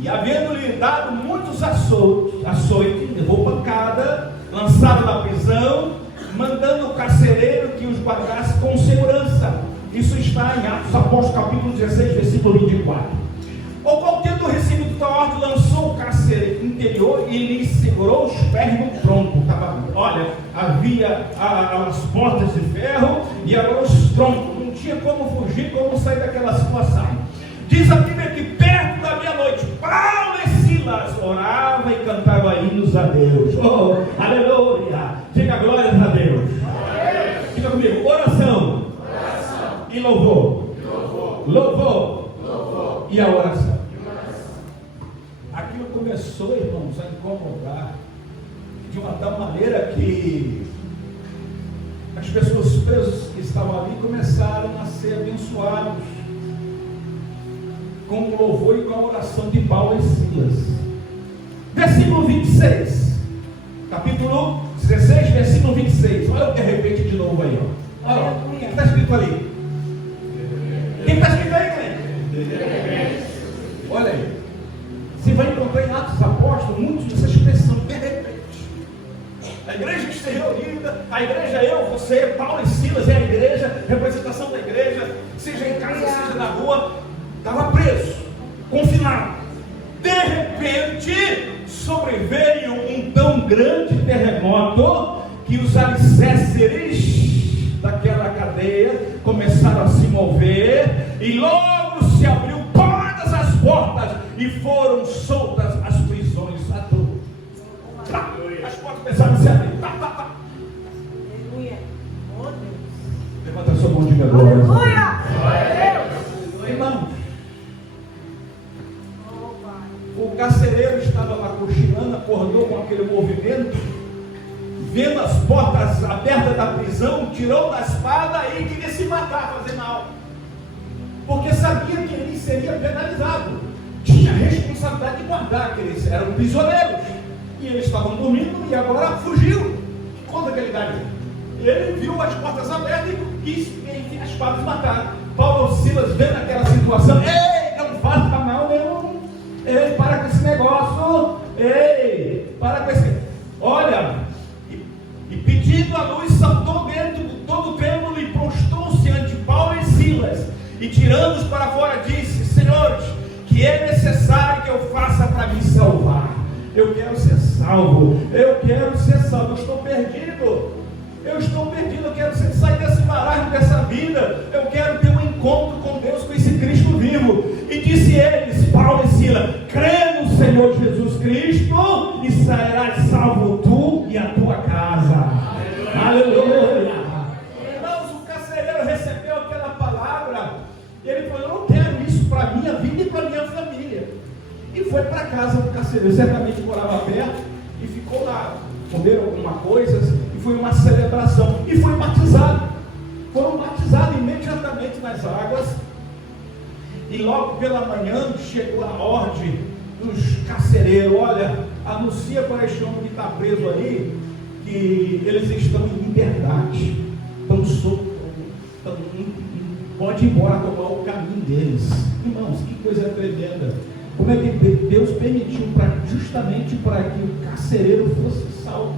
E havendo-lhe dado muitos açoites, levou pancada, lançado na prisão, mandando o carcereiro que os guardasse com segurança. Isso está em Atos Apóstolos, capítulo 16, versículo 24. O qual, tendo recebido tal ordem, lançou o carcereiro interior e lhe segurou os pés no tronco. Olha, havia as portas de ferro e agora os troncos. Não tinha como fugir, como sair daquela situação. Diz a Bíblia que perto da meia-noite, Paulo e Silas oravam e cantavam hinos a Deus. Oh, aleluia! Diga glórias a Deus. Diga comigo, oração. E louvor. Louvor. E a oração. Aquilo começou, irmãos, a incomodar de uma tal maneira que as pessoas presas que estavam ali começaram a ser abençoados com o louvor e com a oração de Paulo e Silas. Versículo 26, capítulo 16, versículo 26. Olha o que repete de novo aí, ó. Olha o que está escrito ali. Quem está escrito aí, Cleide? Olha aí. Você vai encontrar em Atos Apóstolos muito dessa expressão, de repente. A igreja está reunida, a igreja eu, você, Paulo e Silas é a igreja, representação da igreja, seja em casa, seja na rua. Estava preso, confinado. De repente, sobreveio um tão grande terremoto que os alicerces daquela cadeia começaram a se mover e logo se abriu todas as portas e foram soltas as prisões a todos. As portas começaram a se abrir. Aleluia. Oh, Deus. Levanta a sua mão de glória. Aleluia. Irmão, o carcereiro estava lá cochilando, acordou com aquele movimento, vendo as portas abertas da prisão, tirou da espada e queria se matar, fazer mal, porque sabia que ele seria penalizado, tinha a responsabilidade de guardar, que eles eram prisioneiros, e eles estavam dormindo e agora fugiu. Que conta que ele daria? Ele viu as portas abertas e quis enfiar a espada e matar. Paulo e Silas vendo aquela situação, ei, não faça mal nenhum, ei, para com esse negócio, ei, para com esse, olha, e pedindo a luz, saltou dentro, todo trêmulo, e prostrou-se ante Paulo e Silas, e tirando-os para fora, disse: Senhores, que é necessário que eu faça para me salvar? Eu quero ser salvo, eu estou perdido, eu quero sair desse marasmo, dessa vida, eu quero ter um encontro com Deus, com esse Cristo vivo. E disse eles, Paulo e Silas: crê no Senhor Jesus Cristo e sairás salvo tu e a tua casa. Aleluia. Irmãos, o carcereiro recebeu aquela palavra e ele falou: eu não quero isso para a minha vida e para a minha família. E foi para a casa do carcereiro, certamente morava perto, e ficou lá, comeram alguma coisa, e foi uma celebração, e foi batizado. Foram batizados imediatamente nas águas, e logo pela manhã chegou a ordem dos carcereiros: olha, anuncia para este homem que está preso aí, que eles estão em liberdade, estão soltos, pode ir embora tomar o caminho deles. Irmãos, que coisa tremenda. Como é que Deus permitiu justamente para que o carcereiro fosse salvo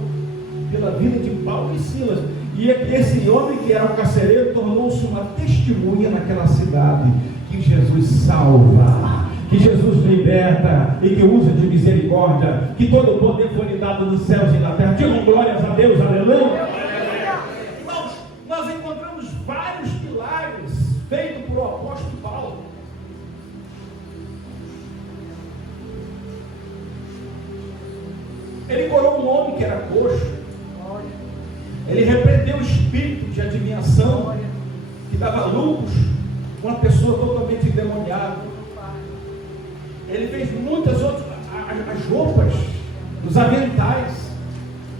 pela vida de Paulo e Silas. E esse homem que era o carcereiro tornou-se uma testemunha naquela cidade, que Jesus salva, que Jesus liberta e que usa de misericórdia, que todo o poder foi lhe dado nos céus e na terra. Digam glórias a Deus, aleluia. Irmãos, nós encontramos vários milagres feitos por o apóstolo Paulo. Ele curou um homem que era coxo. Ele repreendeu o espírito de adivinhação que dava lucros com uma pessoa totalmente endemoniada. Ele fez muitas outras, as roupas, os aventais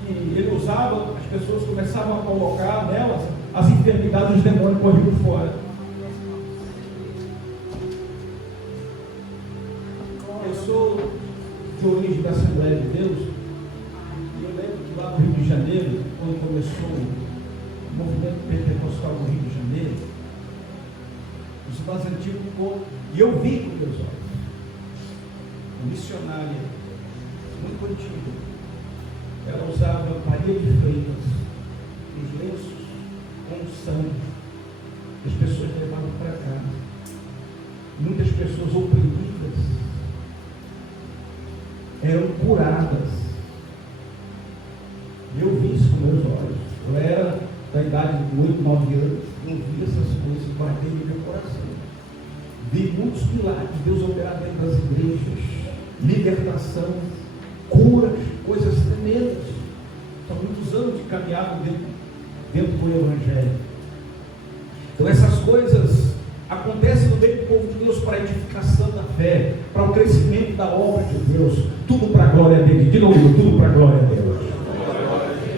que ele usava, as pessoas começavam a colocar nelas, as enfermidades dos demônios corriam fora. Assembleia de Deus, e eu lembro que lá no Rio de Janeiro, quando começou o movimento pentecostal no Rio de Janeiro, os mais antigos, e eu vi com meus olhos, uma missionária muito antiga, ela usava Maria de Freitas, os lenços com sangue, as pessoas levavam para cá, muitas pessoas oprimidas eram curadas. Eu vi isso com meus olhos. Eu era da idade de 8, 9 anos, eu vi essas coisas, guardei no meu coração. Vi muitos milagres, Deus operar dentro das igrejas, libertação, cura, coisas tremendas. São muitos anos de caminhada dentro do Evangelho. Então essas coisas acontecem no meio do povo de Deus para a edificação da fé, para o crescimento da obra de Deus, tudo para a glória dele. De novo, tudo para a glória de Deus.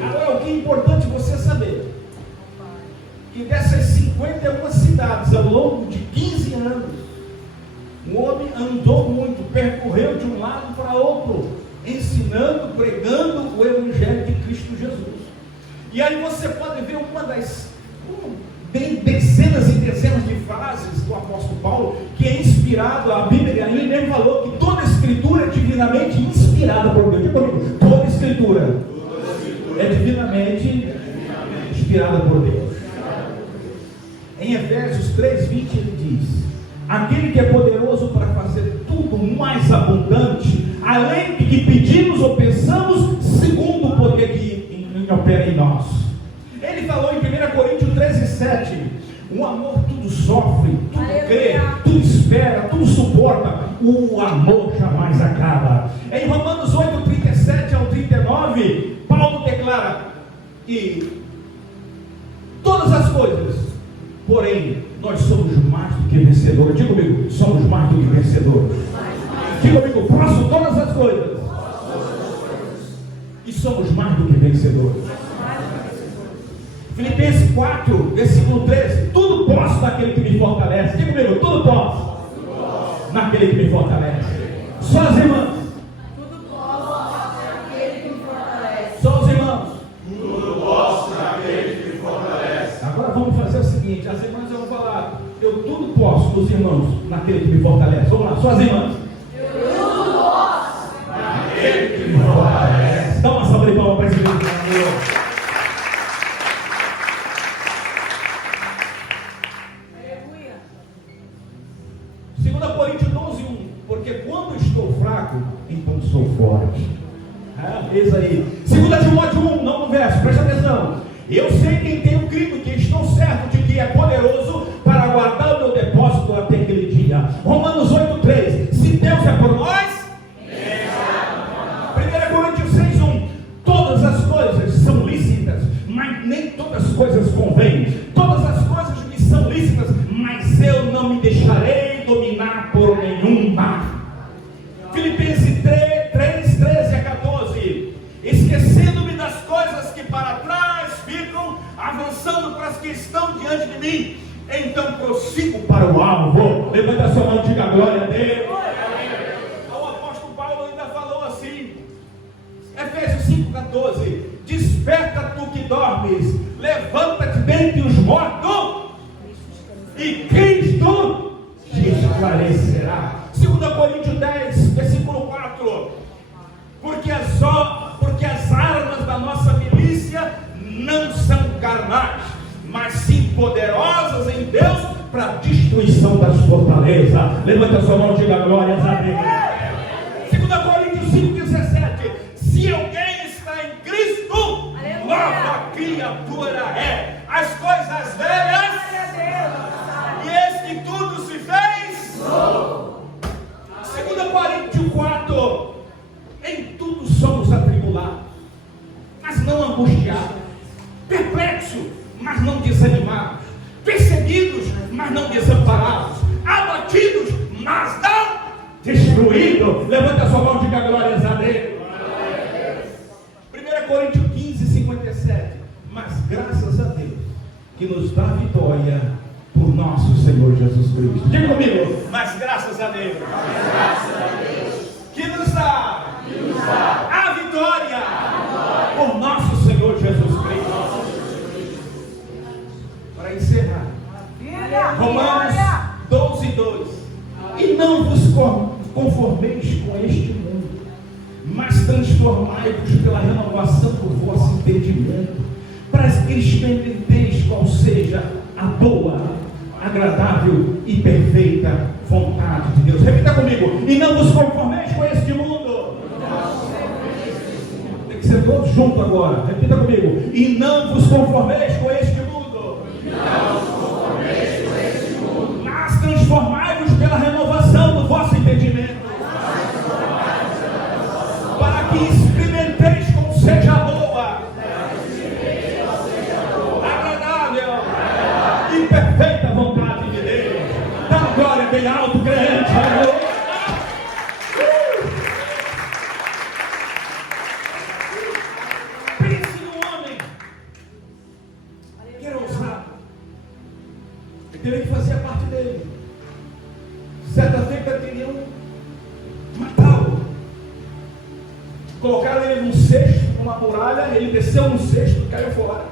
Agora, o que é importante você saber, que dessas 51 cidades, ao longo de 15 anos, o homem andou muito, percorreu de um lado para outro, ensinando, pregando o Evangelho de Cristo Jesus. E aí você pode ver uma das dezenas e dezenas de frases do apóstolo Paulo, que é inspirado, a Bíblia, ele mesmo falou que toda escritura é divinamente inspirada por Deus. Toda escritura é divinamente inspirada por Deus. Em Efésios 3:20 ele diz: aquele que é poderoso para fazer tudo mais abundante, além de que pedimos ou pensamos, segundo o poder que opera em nós. Ele falou em 1 Coríntios 13:7, o amor tudo sofre, tudo crê, tudo espera, tudo suporta, o amor jamais acaba. Em Romanos 8:37 ao 39, Paulo declara que todas as coisas, porém, nós somos mais do que vencedores. Diga comigo, somos mais do que vencedores. Diga comigo, faço todas as coisas e somos mais do que vencedores. Filipenses 4, versículo 13, tudo posso naquele que me fortalece. Diga comigo, tudo posso naquele que me fortalece. Só as irmãs. Tudo posso naquele que me fortalece. Só os irmãos. Tudo posso naquele que me fortalece. Agora vamos fazer o seguinte, as irmãs vão falar, eu tudo posso dos irmãos naquele que me fortalece. Vamos lá, só as irmãs. Eu tudo posso Naquele que me fortalece. Dá uma salva de palmas para esse Deus. Porque quando estou fraco, então sou forte. Eis aí. 2 Timóteo 1, não no verso, presta atenção. Eu sei quem tenho crido, que estou certo de que é poderoso para guardar o meu depósito até aquele dia. Romanos 8:3. Se Deus é por nós, 1 Coríntios 6:1. Todas as coisas são lícitas, mas nem todas as coisas convêm. Todas as coisas me são lícitas, mas eu não me deixarei dominar por nenhuma. Filipenses 3:13 a 14. Esquecendo-me das coisas que para trás ficam, avançando para as que estão diante de mim, então prossigo para o alvo. Levanta a sua mão e diga glória a Deus. O apóstolo Paulo ainda falou assim, Efésios 5:14: desperta tu que dormes, levanta-te dentre os mortos, e Cristo te esclarecerá. 2 Coríntios 10, versículo 4: porque as armas da nossa milícia não são carnais, mas sim poderosas em Deus para a destruição das fortalezas. Levanta a sua mão e diga glórias a Deus. 2 Coríntios 5:17: se alguém está em Cristo, nova criatura é. As coisas velhas, e eis que tudo se fez novo. 2 Coríntios 4: em tudo somos atribulados, mas não angustiados, perplexos, mas não desanimados, perseguidos, mas não desamparados, abatidos, mas não destruídos. Levanta a sua mão e diga glórias a Deus. 1 Coríntios 15:57: mas graças a Deus que nos dá vitória por nosso Senhor Jesus Cristo. Diga comigo, mas graças a Deus, que nos dá Romanos 12:2. E não vos conformeis com este mundo, mas transformai-vos pela renovação do vosso entendimento, para que experimenteis qual seja a boa, agradável e perfeita vontade de Deus. Repita comigo: e não vos conformeis com este mundo. Tem que ser todos juntos agora. Repita comigo: e não vos conformeis com este mundo. Mas transformai-vos pela renovação do vosso entendimento, para que experimenteis como seja a boa, agradável e perfeita vontade de Deus. Dá glória bem alto, crente. Aleluia. Pense no homem que era ousado. Ele teve que fazer a parte dele. Certa feita queriam matá-lo. Colocaram ele num cesto, numa muralha. Ele desceu no cesto e caiu fora.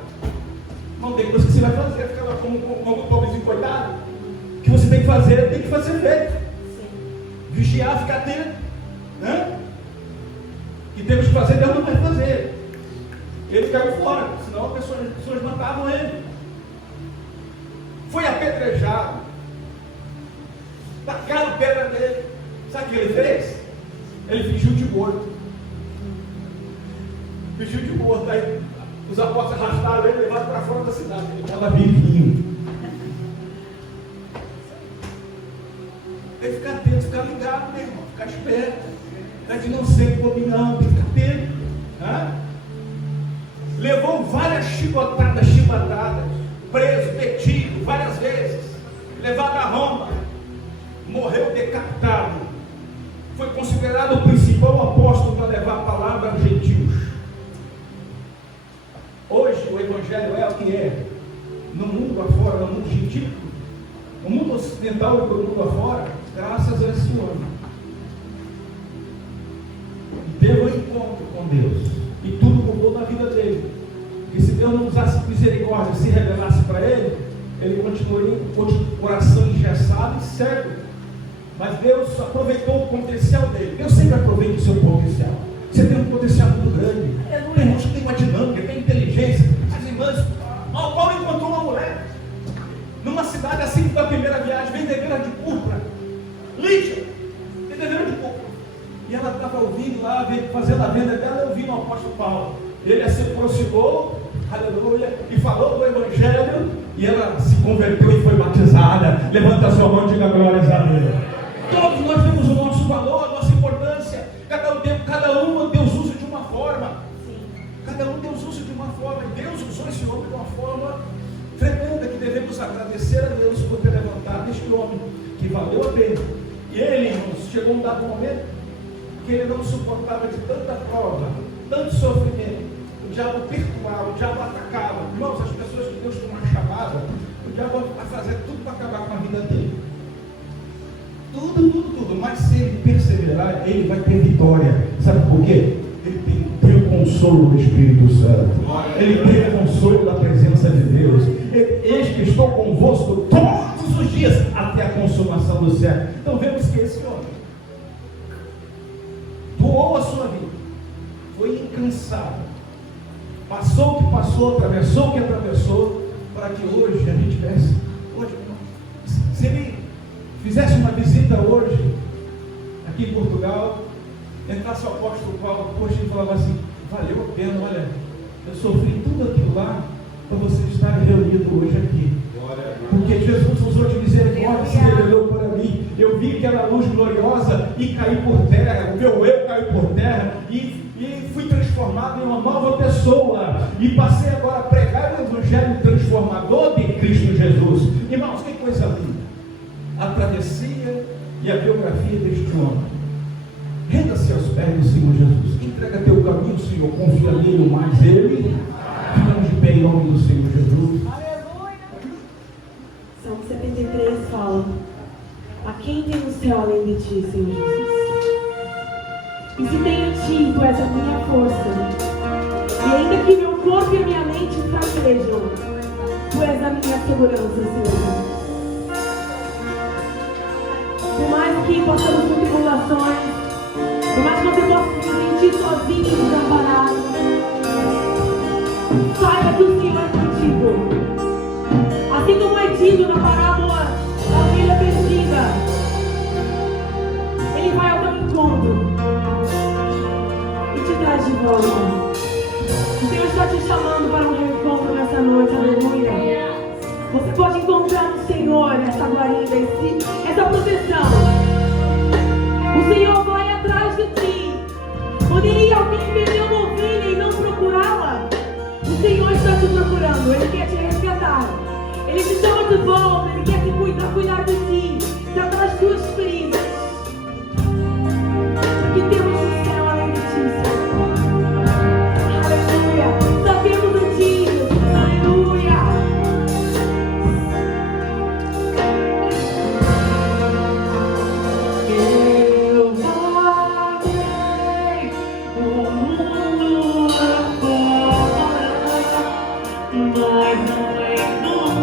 Não tem coisa que você vai fazer, ficar como um pobrezinho coitado. O que você tem que fazer feito. Vigiar, ficar atento, né? O que temos que fazer, Deus não vai fazer. Ele caiu fora, senão as pessoas matavam ele. Foi apedrejado, tacaram pedra nele. Sabe o que ele fez? Ele fingiu de morto. Aí os apóstolos arrastaram ele e levaram para fora da cidade. Ele estava vivinho. Tem que ficar atento, ficar ligado, meu irmão, ficar esperto. Não é de não ser bobo, não, tem que ficar atento. Né? Levou várias chicotadas, preso, detido várias vezes, levado a Roma, morreu decapitado. Foi considerado o principal apóstolo para levar a palavra aos gentios. Hoje o evangelho é o que é. No mundo afora, no mundo gentil, no mundo ocidental e no mundo afora, graças a esse homem. Deu um encontro com Deus e tudo mudou na vida dele. E se Deus não usasse misericórdia, se revelasse para ele, ele continuaria com o coração engessado e cego. Mas Deus aproveitou o potencial dele. Deus sempre aproveita o seu potencial. Você tem um potencial muito grande. Tem irmãos que tem uma dinâmica, tem inteligência. As irmãs, Paulo encontrou uma mulher numa cidade assim da primeira viagem, vendedeira de púrpura. Lídia, vendedeira de púrpura. E ela estava ouvindo lá, fazendo a venda dela, ouvindo o apóstolo Paulo. Ele se aproximou, aleluia, e falou do evangelho, e ela se converteu e foi batizada. Levanta a sua mão e diga glórias a Deus. Todos nós temos o nosso valor, a nossa importância. Cada um Deus usa de uma forma. Cada um Deus usa de uma forma. E Deus usou esse homem de uma forma tremenda, que devemos agradecer a Deus por ter levantado este homem, que valeu a pena. E ele, irmãos, chegou um dado momento que ele não suportava de tanta prova, tanto sofrimento. O diabo perturbava, o diabo atacava. Irmãos, as pessoas que Deus tem uma chamada, o diabo vai fazer tudo para acabar com a vida dele. Tudo. Mas se ele perseverar, ele vai ter vitória. Sabe por quê? Ele tem o consolo do Espírito Santo. Ele tem o consolo da presença de Deus. Eis que estou convosco todos os dias, até a consumação do século. Então vemos que esse homem doou a sua vida, foi incansável, passou o que passou, atravessou o que atravessou, para que hoje a gente tivesse. Se ele fizesse uma visita hoje aqui em Portugal, entrasse o apóstolo Paulo, poxa, ele falava assim: valeu a pena, olha, eu sofri tudo aquilo lá para vocês estarem reunidos hoje aqui, porque Jesus usou de misericórdia, se revelou para mim. Eu vi aquela luz gloriosa e caí por terra, o meu eu caiu por terra e fui transformado em uma nova pessoa, e passei agora a pregar o evangelho transformador de Cristo Jesus. Irmãos, que coisa linda a travessia e a biografia deste homem. Renda-se aos pés do Senhor Jesus, entrega teu caminho, Senhor, confia nele mais ele. Ficamos de pé em nome do Senhor Jesus. Salmo 73 fala: a quem tem no céu além de ti, Senhor Jesus? E se tem a ti, tu és a minha força. E ainda que meu corpo e a minha mente fraquejam, tu és a minha segurança, Senhor Jesus. aqui passamos por tribulações, por mais que você possa se sentir sozinho e desamparado, saiba que o Senhor é contigo. Assim como é dito na parábola da ovelha perdida, Ele vai ao teu encontro e te traz de volta. O Senhor está te chamando para um reencontro nessa noite, aleluia. Você pode encontrar no Senhor essa guarida, essa proteção. O Senhor vai atrás de ti. Poderia alguém perder uma ovelha e não procurá-la? O Senhor está te procurando, Ele quer te resgatar. Ele te chama de volta, Ele quer te cuidar de ti, tratar das tuas feridas. Que temos no céu além de ti, Senhor. Aleluia. Sabemos de ti, Jesus. Aleluia. Eu guardei o mundo afora, mas não encontrei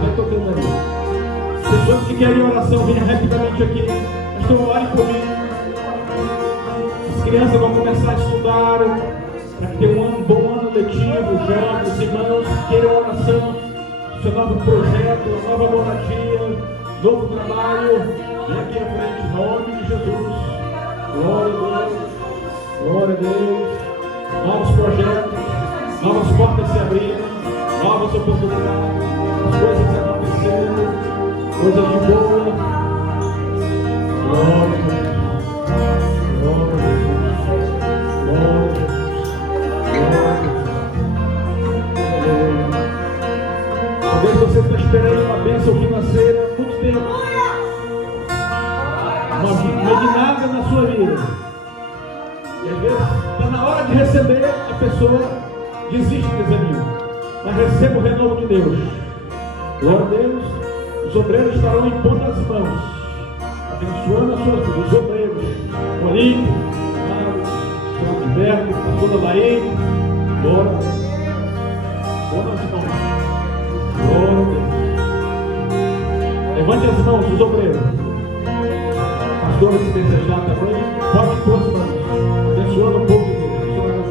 Vai tocando aí. Pessoas que querem oração, venham rapidamente aqui. Pastor, ore por mim. As crianças vão começar a estudar para ter um bom ano letivo. Jovens, irmãos que queiram oração, seu novo projeto, nova moradia, novo trabalho. Vem aqui à frente, em nome de Jesus. Glória a Deus. Glória a Deus. Novos projetos, novas portas se abrindo, novas oportunidades, coisas acontecendo, coisas de boa. Glória a Deus. Glória a Deus. Glória a Deus. Glória a Deus. Talvez você está esperando uma bênção financeira há muito tempo. Uma guinada na sua vida. E às vezes está na hora de receber, a pessoa desiste, desanima. Mas receba o renovo de Deus. Glória a Deus. Os obreiros estarão impondo as mãos, abençoando as suas vidas. Os obreiros, Olímpio, São Gilberto, pastor da Bahia. Glória a Deus. Glória as mãos. Glória a Deus. Levante as mãos, os obreiros. Pastores, se desejar também, pode pôr as mãos. Abençoando o povo de Deus.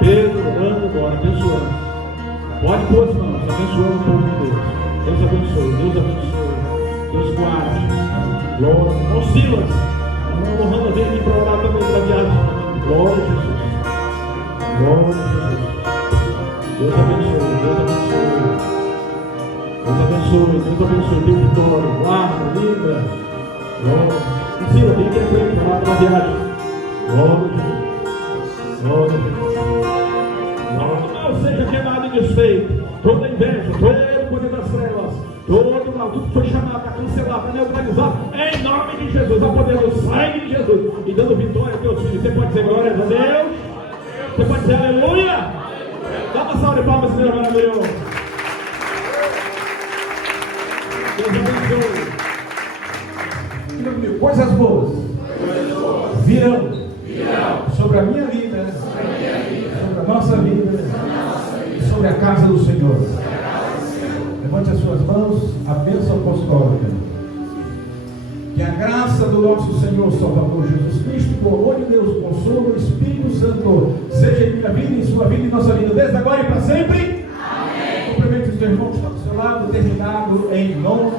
Pedro, orando agora, abençoando. Pode pôr as mãos, abençoando o povo de Deus. Deus abençoe, Deus abençoe. Deus guarde. Glória. Não Silas. Não honrando a Deus aqui para orar também para a viagem. Glória a Jesus. Glória a Jesus. Deus abençoe, Deus abençoe. Deus abençoe, Deus abençoe. Deus vitória. Guarda, livra. Glória. Ensina, vem aqui à frente para orar pela viagem. Glória a Jesus. Glória a Deus. Não seja queimado e desfeito. Toda inveja, todo poder das trevas, todo mal, tudo que foi chamado para cancelar, para neutralizar, em nome de Jesus, a poder do sangue de Jesus, e dando vitória a teus filhos. Você pode dizer glória a Deus? Você pode dizer aleluia? Dá uma salva de palmas, Deus maravilhoso. Deus abençoe. Coisas boas virão sobre a minha vida, sobre a nossa vida, e sobre a casa do Senhor. Levante as suas mãos, a bênção apostólica. Que a graça do nosso Senhor Salvador Jesus Cristo, o amor de Deus, o consolo, o Espírito Santo, seja em minha vida, em sua vida e em nossa vida, desde agora e para sempre. Amém. Cumprimente os teus irmãos que estão do seu lado, terminado em nome